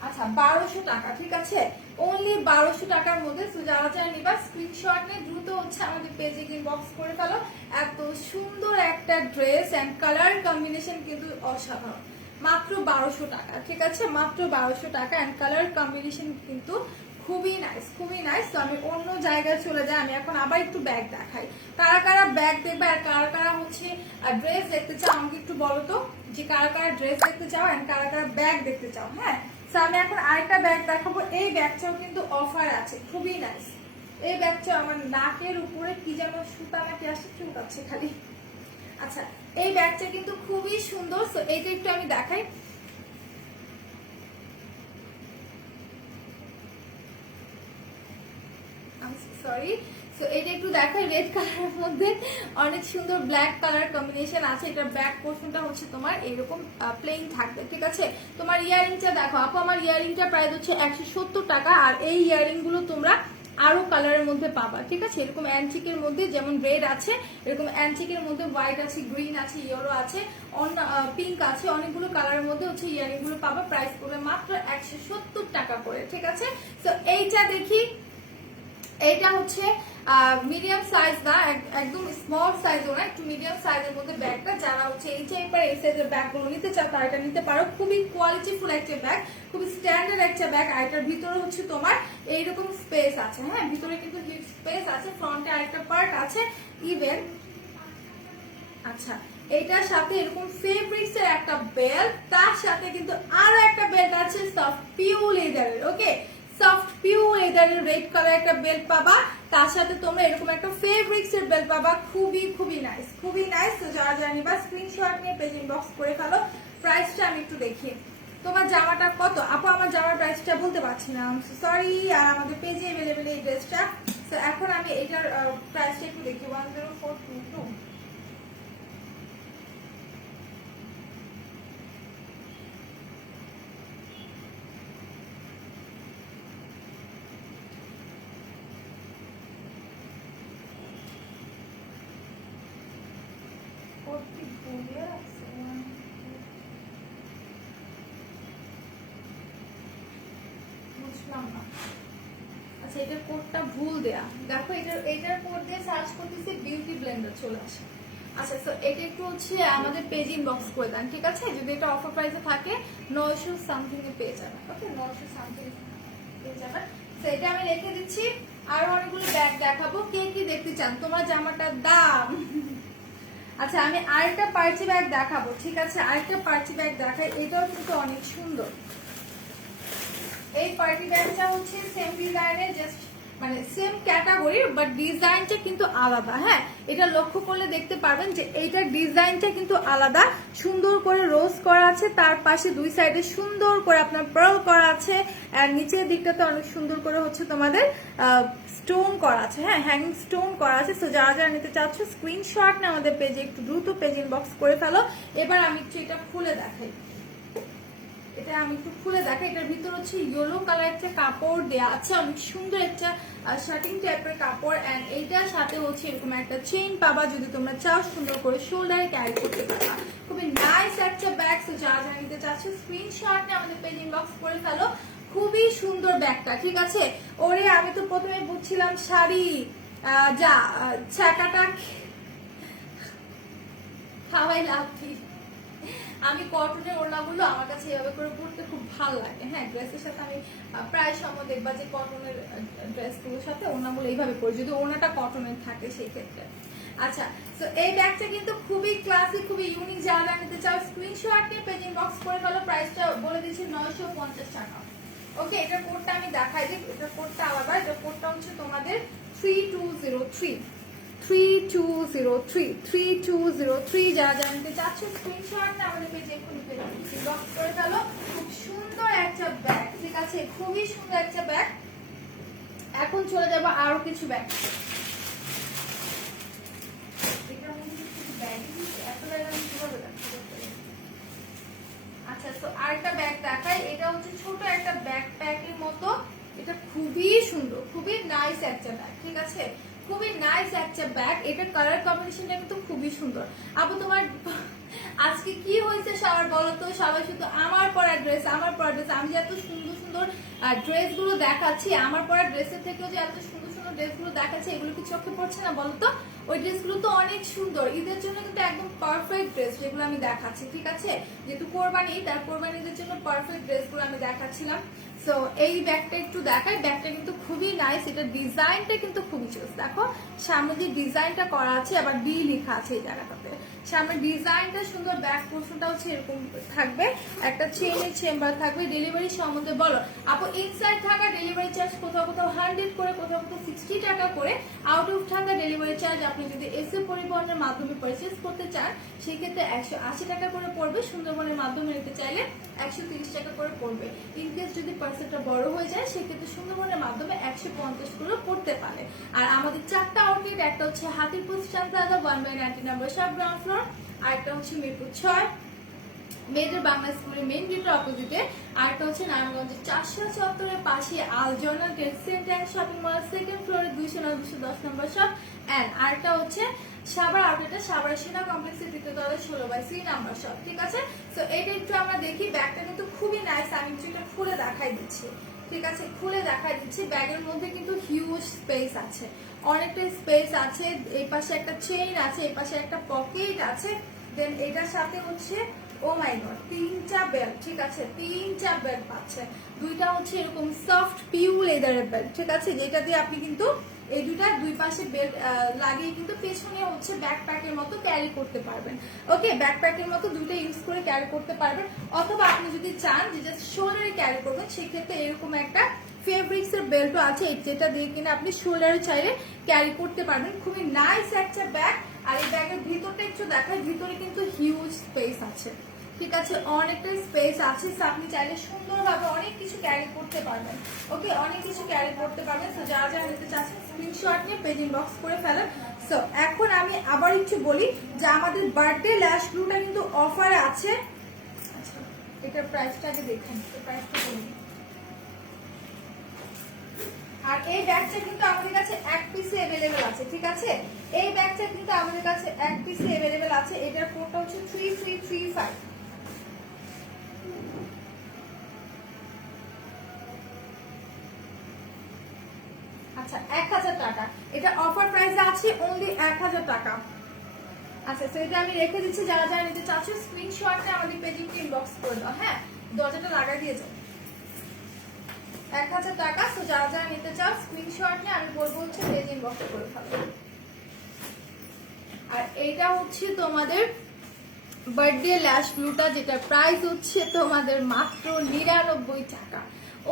আচ্ছা 1200 টাকা, ঠিক আছে। অনলি 1200 টাকার মধ্যে। যারা যারা নিবা স্ক্রিনশট নিয়ে দ্রুত হচ্ছে আমাদের পেজে ইনবক্স করে ফেলো। এত সুন্দর একটা ড্রেস এন্ড কালার কম্বিনেশন কিন্তু অসাধারণ। মাত্র 1200 টাকা, ঠিক আছে। মাত্র 1200 টাকা এন্ড কালার কম্বিনেশন কিন্তু খুবই নাইস, খুবই নাইস। তো আমি অন্য জায়গায় চলে যাই। আমি এখন আবার একটু ব্যাগ দেখাই। কারা কারা ব্যাগ দেখবে আর কারা কারা হচ্ছে ড্রেস দেখতে চাও আমাকে একটু বলো তো, যে কারা কারা ড্রেস দেখতে চাও এন্ড কারা কারা ব্যাগ দেখতে চাও। হ্যাঁ, আমি এখন আরেকটা ব্যাগ দেখাবো। এই ব্যাগটাও কিন্তু অফার আছে, খুবই নাইস। এই ব্যাগটা আমার নাকের উপরে কি যেন সুতা নাকি আসছে, চুল আছে খালি। আচ্ছা, এই ব্যাগটা কিন্তু খুবই সুন্দর। তো এইটা একটু আমি দেখাই। সরি, সো এটা একটু দেখাই। রেড কালারের মধ্যে অনেক সুন্দর ব্ল্যাক কালার কম্বিনেশন আছে। এটার ব্যাক পোর্শনটা হচ্ছে তোমার এরকম প্লেন থাকবে, ঠিক আছে। তোমার ইয়ারিংটা দেখো আপু, আমার ইয়ারিংটা প্রাইস হচ্ছে 170 টাকা। আর এই ইয়ারিং গুলো তোমরা আরো কালারের মধ্যে পাবা, ঠিক আছে। এরকম অ্যান্টিকের মধ্যে যেমন রেড আছে, এরকম অ্যান্টিকের মধ্যে হোয়াইট আছে, গ্রিন আছে, ইয়েলো আছে, পিঙ্ক আছে, অনেকগুলো কালারের মধ্যে হচ্ছে ইয়ারিং গুলো পাবা। প্রাইস পড়বে মাত্র 170 টাকা করে, ঠিক আছে। তো এইটা দেখি, এইটা হচ্ছে মিডিয়াম সাইজ না, একদম স্মল সাইজও না, একটু মিডিয়াম সাইজের মধ্যে ব্যাগটা। যারা হচ্ছে এই টাইপের এই সাইজের ব্যাগগুলো নিতে চাও তারা এটা নিতে পারো। খুবই কোয়ালিটিফুল একটা ব্যাগ, খুবই স্ট্যান্ডার্ড একটা ব্যাগ। আর এটার ভিতরে হচ্ছে তোমার এইরকম স্পেস আছে। হ্যাঁ, ভিতরে কিন্তু হিপ স্পেস আছে। ফ্রন্টে আরেকটা পার্ট আছে। ইভেন আচ্ছা, এটার সাথে এরকম ফেব্রিক্স এর একটা বেল্ট, তার সাথে কিন্তু আরো একটা বেল্ট আছে সফট পিউ লেদারের। ওকে, সফট পিউ লেদারের রেড কালার একটা বেল্ট পাবা, তার সাথে তোমরা এরকম একটা ফেব্রিক্স এর বেল্ট পাবা। খুবই খুবই নাইস, খুবই নাইস। তো যারা যারা নিবা স্ক্রিনশট নিয়ে পেজ ইনবক্স করে ফেলো। প্রাইসটা আমি একটু দেখি। তোমার জামাটা কত আপু? আমার জামার প্রাইসটা বলতে পারছি না, সরি। আর আমাদের পেজে अवेलेबल এই ড্রেসটা। তো এখন আমি এটার প্রাইসটা একটু দেখি। 10422। বুঝলাম না। আচ্ছা, এটার কোডটা ভুল দেয়া। দেখো এটার কোড দিয়ে সার্চ করতেছি, বিউটি ব্লেন্ডার চলে আসে। আচ্ছা, তো এটা একটু হচ্ছে আমাদের পেজ ইনবক্স করে দেন, ঠিক আছে? যদি এটা অফার প্রাইসে থাকে 900 সামথিং এ পেয়ে যাবেন। ওকে, 900 সামথিং পেয়ে যাবেন। তো এটা আমি রেখে দিচ্ছি। আরো অনেকগুলো ব্যাগ দেখাবো। কে কি দেখতে চান? তোমার জামাটার দাম। আচ্ছা, আমি আরেকটা পার্টি ব্যাগ দেখাবো, ঠিক আছে? আরেকটা পার্টি ব্যাগ দেখাই, এটাও কিন্তু অনেক সুন্দর। এই পার্টি ব্যাগটা হচ্ছে সেম ডিজাইনের, জাস্ট মানে সেম ক্যাটাগরি, বাট ডিজাইনটা কিন্তু আলাদা। হ্যাঁ, এটা লক্ষ্য করলে দেখতে পারবেন যে এইটার ডিজাইনটা কিন্তু আলাদা। সুন্দর করে রোজ করা আছে, তার পাশে দুই সাইডে সুন্দর করে আপনার পার্ল করা আছে, আর নিচের দিকটাতে অনেক সুন্দর করে হচ্ছে তোমাদের স্টোন করা আছে। হ্যাঁ, হ্যাঙ্গিং স্টোন করা আছে। তো যারা যারা নিতে চাচ্ছ স্ক্রিনশট না আমাদের পেজে একটু দ্রুত পেজ ইনবক্স করে ফেলো। এবার আমি একটু এটা খুলে দেখাই। এটা আমি একটু খুলে দেখাই। এটার ভিতর হচ্ছে ইয়েলো কালার একটা কাপড় দেয়া আছে, অনেক সুন্দর একটা শার্টিং টাইপের কাপড়। এন্ড এইটার সাথে হচ্ছে এরকম একটা চেইন পাবা, যদি তোমরা চাও সুন্দর করে শোল্ডারে ক্যারি করতে পারবা। খুবই নাইস একটা ব্যাগ। তো যারা যারা নিতে চাচ্ছ স্ক্রিনশট নিয়ে আমাদের পেজ ইনবক্স করে ফেলো। খুবই সুন্দর ব্যাগটা, ঠিক আছে? ওরে, আমি তো প্রথমে বুঝছিলাম শাড়ি, যা ছাকাটা খাওয়াই লাভ কি। আমি কটনের ওড়নাগুলো আমার কাছে এভাবে করে পরতে খুব ভালো লাগে। হ্যাঁ, ড্রেসের সাথে আমি প্রায় সময় দেখবা যে কটনের ড্রেসগুলোর সাথে ওড়নাগুলো এইভাবে পরি, যদি ওড়নাটা কটনের থাকে সেই ক্ষেত্রে। আচ্ছা, তো এই ব্যাগটা কিন্তু খুবই ক্লাসিক, খুবই ইউনিক। যারা নিতে চাও স্ক্রিনশট নিয়ে পেজ ইনবক্স করে ফেলো। প্রাইসটা বলে দিচ্ছি 950 টাকা। ওকে, এটার কোডটা আমি দেখাই দিই। এটার কোডটা আলাদা। এটার কোডটা হচ্ছে তোমাদের 3203। 3203 যারা জানতে চাচ্ছ স্ক্রিনশট না আমাদের পেজে এক্ষুনি ইনবক্স করে ফেলো। খুব সুন্দর একটা ব্যাগ, ঠিক আছে? খুবই সুন্দর একটা ব্যাগ। এখন চলে যাবো আরো কিছু ব্যাগ। আচ্ছা, তো আরেকটা ব্যাগ দেখাই। এটা হচ্ছে ছোট একটা ব্যাকপ্যাকের মতো। এটা খুবই সুন্দর, খুবই নাইস একটা ব্যাগ, ঠিক আছে? খুবই নাইস একটা ব্যাগ। এটা কালার কম্বিনেশনটা কিন্তু খুবই সুন্দর। আপু তোমার আজকে কি হয়েছে সবার বলো তো? সবাই শুধু আমার পরা ড্রেস, আমার পরা ড্রেস। আমি যে এত সুন্দর সুন্দর ড্রেস গুলো দেখাচ্ছি, আমার পরা ড্রেসের থেকেও যে এত সুন্দর সুন্দর ড্রেস গুলো দেখাচ্ছি, এগুলো কি চোখে পড়ছে না বলো তো? ওই ড্রেসগুলো তো অনেক সুন্দর। ঈদের জন্য কিন্তু একদম পারফেক্ট ড্রেস যেগুলো আমি দেখাচ্ছি, ঠিক আছে? যেহেতু কোরবানি, তার কোরবানিদের জন্য পারফেক্ট ড্রেসগুলো আমি দেখাচ্ছিলাম। সো এই ব্যাগটা একটু দেখাই। ব্যাগটা কিন্তু খুবই নাইস। এটা ডিজাইনটা কিন্তু খুবই চোস। দেখো সামনে যে ডিজাইনটা করা আছে, আবার ডি লেখা আছে এই জায়গাটাতে। সামনে ডিজাইনটা সুন্দর, ব্যাক পোর্শনটা হচ্ছে এরকম থাকবে, একটা চেইনের চেম্বার থাকবে। ডেলিভারি সম্বন্ধে বলো আপু। ইনসাইড থাকা ডেলিভারি চার্জ কোথাও কোথাও 100 করে, কোথাও কোথাও 60 টাকা করে। আউট অফ থাকা ডেলিভারি চার্জ আপনি যদি এসএ পরিবহনের মাধ্যমে পারচেজ করতে চান সেক্ষেত্রে 180 টাকা করে পড়বে। সুন্দরবনের মাধ্যমে নিতে চাইলে 130 টাকা করে পড়বে। ইনকেস যদি পার্সেলটা বড় হয়ে যায় সেক্ষেত্রে সুন্দরবনের মাধ্যমে 150 করে পড়তে পারে। আর আমাদের 4টা আউটলেট, একটা হচ্ছে হাতিপুর স্টান প্লাজা 1/90 নম্বর সব গ্রাউন্ড ফ্লোর, আর একটা হচ্ছে মিরপুর 6 মেয়েদের বাংলা স্কুলের মেইন গেটের অপোজিটে, আর একটা হচ্ছে নারায়ণগঞ্জের 400 চত্বরের পাশে আলজনা trade centre shopping mall second ফ্লোরে 209-210 নম্বর শপ। এন্ড আরেকটা হচ্ছে সাভার আউটলেটে, সাভার সেনা কমপ্লেক্সের 3য় তলায় 16/3 নাম্বার শপ, ঠিক আছে? তো এটা একটু আমরা দেখি। ব্যাগটা কিন্তু খুবই নাইস। আমি একটু এটা খুলে দেখাই দিচ্ছি, ঠিক আছে? খুলে দেখাই দিচ্ছি। ব্যাগের মধ্যে কিন্তু হিউজ স্পেস আছে, অনেকটা স্পেস আছে। এই পাশে একটা চেইন আছে, এই পাশে একটা পকেট আছে। দেন এটার সাথে হচ্ছে ও মাই গড 3টা বেল্ট, ঠিক আছে? 3টা বেল্ট পাচ্ছে। দুইটা হচ্ছে এরকম সফট পিউ লেদারের বেল্ট, ঠিক আছে? যেটা দিয়ে আপনি কিন্তু এই দুটা দুই পাশে বেল্ট লাগিয়ে কিন্তু পেছনে হচ্ছে ব্যাকপ্যাকের মতো ক্যারি করতে পারবেন। ওকে, ব্যাকপ্যাকের মতো দুটো ইউজ করে ক্যারি করতে পারবেন, অথবা আপনি যদি চান যে জাস্ট শোল্ডারে ক্যারি করবেন সেক্ষেত্রে এরকম একটা ফেব্রিক্স এর বেল্টও আছে যেটা দিয়ে কিনা আপনি শোল্ডারে চাইলে ক্যারি করতে পারবেন। খুবই নাইস একটা ব্যাগ। আর এই ব্যাগের ভিতরটা একটু দেখায়, ভিতরে কিন্তু হিউজ স্পেস আছে, ঠিক আছে, অনেকটা স্পেস আছে। আপনি চাইলে সুন্দরভাবে অনেক কিছু ক্যারি করতে পারবেন। ওকে, অনেক কিছু ক্যারি করতে পারবেন। তো যারা যারা নিতে চাচ্ছেন স্ক্রিনশট নিয়ে পেজ ইনবক্স করে ফেলেন। সো এখন আমি আবার একটু বলি যে আমাদের বার্থডে ল্যাশ গ্লুটা কিন্তু অফারে আছে। আচ্ছা, এটার প্রাইসটা আগে দেখুন, প্রাইসটা বলুন। আর এই ব্যাগটা কিন্তু আমাদের কাছে এক পিসে अवेलेबल আছে, ঠিক আছে, এই ব্যাগটা কিন্তু আমাদের কাছে এক পিসে अवेलेबल আছে। এটার কোডটা হচ্ছে 3335। আচ্ছা, 1000 টাকা, এটা অফার প্রাইসে আছে অনলি 1000 টাকা। আচ্ছা, তো এটা আমি রেখে দিচ্ছি, যারা যারা নিতে চাচ্ছ স্ক্রিনশটটা আমাদের পেজে ইনবক্স করে দাও। হ্যাঁ, দরজাটা লাগাই দিয়ে যাও। 1000 টাকা। তো যারা যারা নিতে চাও স্ক্রিনশট নিয়ে আমি বলবো হচ্ছে পেজ ইনবক্স করে ফেলো। আর এইটা হচ্ছে তোমাদের বার্থডে ল্যাশ গ্লুটা, যেটা প্রাইস হচ্ছে তোমাদের মাত্র 99 টাকা,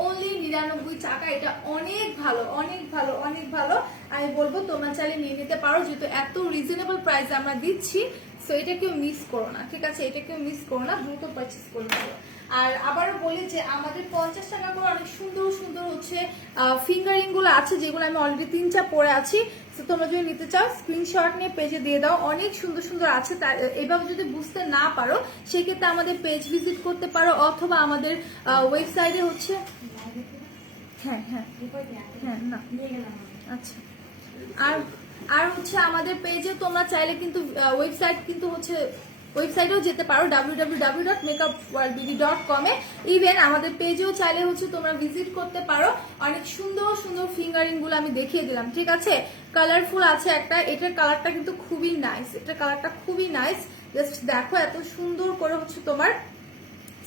অনলি 99 টাকা। এটা অনেক ভালো, অনেক ভালো, অনেক ভালো। আমি বলবো তোমরা চাইলে নিয়ে নিতে পারো, যেহেতু এত রিজনেবল প্রাইস আমরা দিচ্ছি। সো এটা কেউ মিস করো না, ঠিক আছে, এটা কেউ মিস করো না, দ্রুত পারচেজ করে ফেলো। আর আবারও বলি যে আমাদের 50 টাকা করে অনেক সুন্দর সুন্দর হচ্ছে ফিঙ্গারিং গুলো আছে, যেগুলো আমি অলরেডি 3টা পরে আছি। তো তোমরা যদি নিতে চাও স্ক্রিনশট নিয়ে পেজে দিয়ে দাও, অনেক সুন্দর সুন্দর আছে। এভাবে যদি বুঝতে না পারো সেক্ষেত্রে আমাদের পেজ ভিজিট করতে পারো, অথবা আমাদের ওয়েবসাইটে হচ্ছে হ্যাঁ হ্যাঁ হ্যাঁ না আচ্ছা। আর হচ্ছে আমাদের পেজে তোমরা চাইলে কিন্তু ওয়েবসাইট কিন্তু হচ্ছে ওয়েবসাইটেও যেতে পারো www.makeupworldbd.com এ। ইভেন আমাদের পেজেও চাইলে হচ্ছে তোমরা ভিজিট করতে পারো। অনেক সুন্দর সুন্দর ফিঙ্গারিং গুলো আমি দেখিয়ে দিলাম, ঠিক আছে, কালারফুল আছে একটা। এটার কালারটা কিন্তু খুবই নাইস, এটার কালারটা খুবই নাইস। জাস্ট দেখো এত সুন্দর করে হচ্ছে তোমার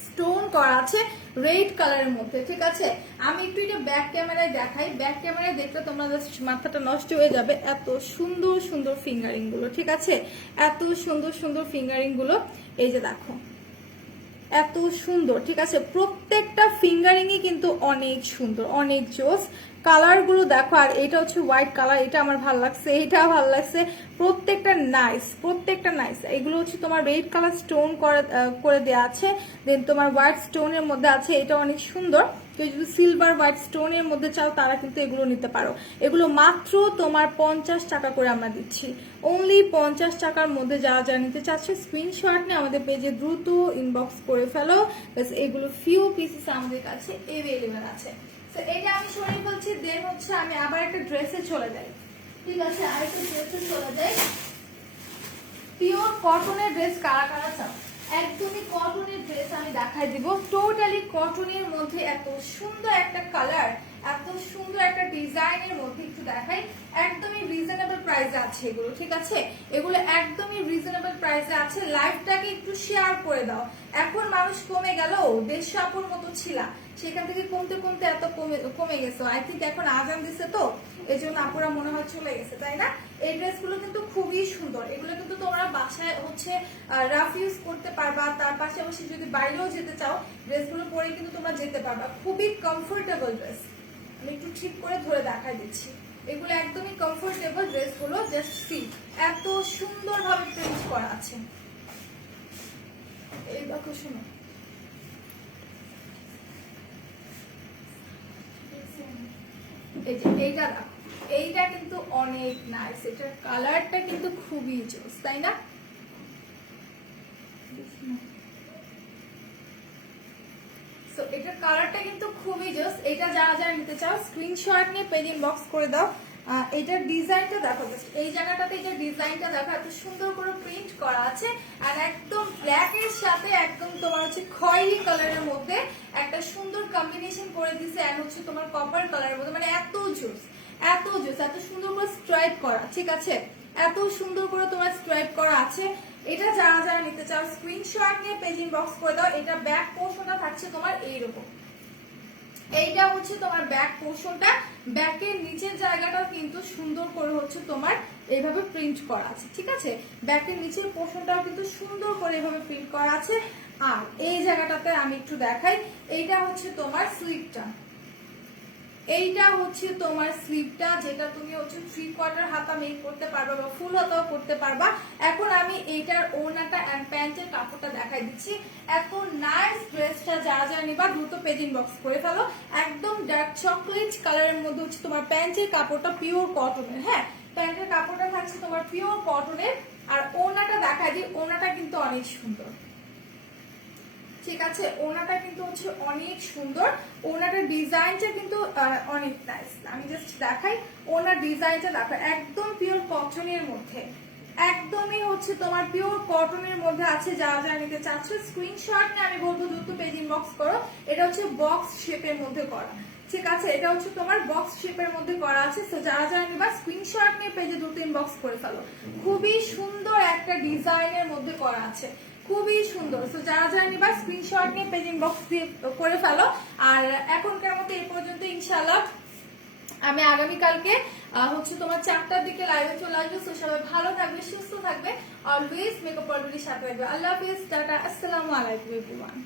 স্টোন করা আছে রেড কালারের মধ্যে, ঠিক আছে। আমি একটু এটা ব্যাক ক্যামেরায় দেখাই, ব্যাক ক্যামেরায় দেখলে তোমরা জাস্ট মাথাটা নষ্ট হয়ে যাবে। এত সুন্দর সুন্দর ফিঙ্গারিং গুলো, ঠিক আছে, এত সুন্দর সুন্দর ফিঙ্গারিং গুলো। এই যে দেখো এত সুন্দর, ঠিক আছে, প্রত্যেকটা ফিঙ্গারিংই কিন্তু অনেক সুন্দর, অনেক জোস। কালার গুলো দেখো, আর এটা হচ্ছে হোয়াইট কালার, এটা আমার ভালো লাগছে, এটা ভালো লাগছে, প্রত্যেকটা নাইস, প্রত্যেকটা নাইস। এগুলো হচ্ছে তোমার রেড কালার স্টোন করে দেওয়া আছে, দেন তোমার হোয়াইট স্টোনের মধ্যে আছে, এটা অনেক সুন্দর। কেউ যদি সিলভার হোয়াইট স্টোনের মধ্যে চাও তারা কিন্তু এগুলো নিতে পারো। এগুলো মাত্র তোমার 50 টাকা করে আমরা দিচ্ছি, অনলি 50 টাকার মধ্যে। যারা যা নিতে চাচ্ছে স্ক্রিনশট নিয়ে আমাদের পেজে দ্রুত ইনবক্স করে ফেলো। এগুলো ফিউ পিসেস আমাদের কাছে अवेलेबल আছে। তো এটা আমি সরিয়ে ফেলছি, দেন হচ্ছে আমি আবার একটা ড্রেসে চলে যাই, ঠিক আছে, আরেকটা ড্রেসে চলে যাই। পিওর কটনের ড্রেস কারা কারা চাও, একদমই কটনের ড্রেস আমি দেখাই দিব, টোটালি কটনের মধ্যে এত সুন্দর একটা কালার, এত সুন্দর একটা ডিজাইনের মধ্যে একটু দেখাই। একদমই রিজনেবল প্রাইসে আছে এগুলো, ঠিক আছে, এগুলো একদমই রিজনেবল প্রাইসে আছে। লাইভটাকে একটু শেয়ার করে দাও। এখন মানুষ কমে গেল, 150 মতো ছিল, সেখান থেকে কমতে কমতে এত কমে গেছে। আই থিঙ্ক এখন আজান দিছে তো এই জন্য আপুরা মনে হয় চলে গেছে, তাই না। এই ড্রেসগুলো কিন্তু খুবই সুন্দর, এগুলো কিন্তু তোমরা বাসায় হচ্ছে রাফ ইউজ করতে পারবা, তার পাশাপাশি যদি বাইরেও যেতে চাও ড্রেসগুলো পরে কিন্তু তোমরা যেতে পারবা। খুবই কমফোর্টেবল ড্রেস, আমি একটু ঠিক করে ধরে দেখাই দিচ্ছি। এগুলো একদমই কমফোর্টেবল ড্রেসগুলো, জাস্ট সি এত সুন্দরভাবে প্রিন্ট করা আছে। এই দেখো, শোনো, এই যে এইটা দেখো, এইটা কিন্তু অনেক নাইস, এটার কালারটা কিন্তু খুবই জোস, তাই না। সো এটার কালারটা কিন্তু খুবই জোস। এটা যারা যারা নিতে চাও স্ক্রিনশট নিয়ে পেজ ইনবক্স করে দাও। এটার ডিজাইনটা দেখো, এই জায়গাটাতে এটার ডিজাইনটা দেখো, এত সুন্দর করে প্রিন্ট করা আছে। আর একদম ব্ল্যাক এর সাথে একদম তোমার হচ্ছে খয়েরি কালারের মধ্যে একটা সুন্দর কম্বিনেশন করে দিছে, এন্ড হচ্ছে তোমার কপার কালারের মধ্যে, মানে এত জোস, এত জোস, এত সুন্দর করে স্ট্রাইপ করা, ঠিক আছে, এত সুন্দর করে তোমার স্ট্রাইপ করা আছে। এটা যারা যারা নিতে চাও স্ক্রিনশট নিয়ে পেজ ইনবক্স করে দাও। এটা ব্যাক পোর্শনটা থাকছে তোমার এইরকম, এইটা হচ্ছে তোমার ব্যাক পোর্শনটা, ব্যাকের নিচের জায়গাটা কিন্তু সুন্দর করে হচ্ছে তোমার এইভাবে প্রিন্ট করা আছে, ঠিক আছে। ব্যাকের নিচের পোর্শনটাও কিন্তু সুন্দর করে এইভাবে প্রিন্ট করা আছে। আর এই জায়গাটাতে আমি একটু দেখাই, এইটা হচ্ছে তোমার স্লিপটা, এইটা হচ্ছে তোমার স্লিপটা, যেটা তুমি হচ্ছে 3/4 হাতা মেক করতে পারবা বা ফুল হাতাও করতে পারবা। এখন আমি এইটার ওড়নাটা এন্ড প্যান্টের কাপড়টা দেখাই দিচ্ছি। এত নাইস ড্রেসটা যারা যারা নিবা দ্রুত পেজ ইনবক্স করে ফেলো। একদম ডার্ক চকলেট কালারের মধ্যে হচ্ছে তোমার প্যান্টের কাপড়টা পিওর কটনের, হ্যাঁ প্যান্টের কাপড়টা থাকছে তোমার পিওর কটনের। আর ওড়নাটা দেখাই দিই, ওড়নাটা কিন্তু অনেক সুন্দর, ঠিক আছে। ওড়নাটা কিন্তু হচ্ছে অনেক সুন্দর, ওড়নাটার ডিজাইনটা কিন্তু অনেক নাইস। আমি জাস্ট দেখাই ওড়নার ডিজাইনটা, দেখো একদম পিওর কটনের মধ্যে, একদমই হচ্ছে তোমার পিওর কটনের মধ্যে আছে। যারা যারা নিতে চাচ্ছ স্ক্রিনশট নিয়ে আমি বলবো দ্রুত পেজ ইনবক্স করো। এটা হচ্ছে বক্স শেপের মধ্যে করা, ঠিক আছে। এটা হচ্ছে তোমার বক্স শেপের মধ্যে করা আছে। তো যারা যারা নিবা স্ক্রিনশট নিয়ে পেজে দ্রুত ইনবক্স করে ফেলো। খুবই সুন্দর একটা ডিজাইনের মধ্যে করা আছে, খুবই সুন্দর। তো যারা যারা নিবা স্ক্রিনশট নিয়ে পেজ ইনবক্স করে ফেলো। আর এখনকার মতো এই পর্যন্ত, ইনশাআল্লাহ আমি আগামীকালকে হচ্ছে তোমার 4টার দিকে লাইভে চলে আসবো। তো সবাই ভালো থাকবে, সুস্থ থাকবে, অলওয়েজ মেকআপ পরিবারের সাথে থাকবে। আল্লাহ হাফিজ, টাটা, আসসালামু আলাইকুম এভরিওয়ান।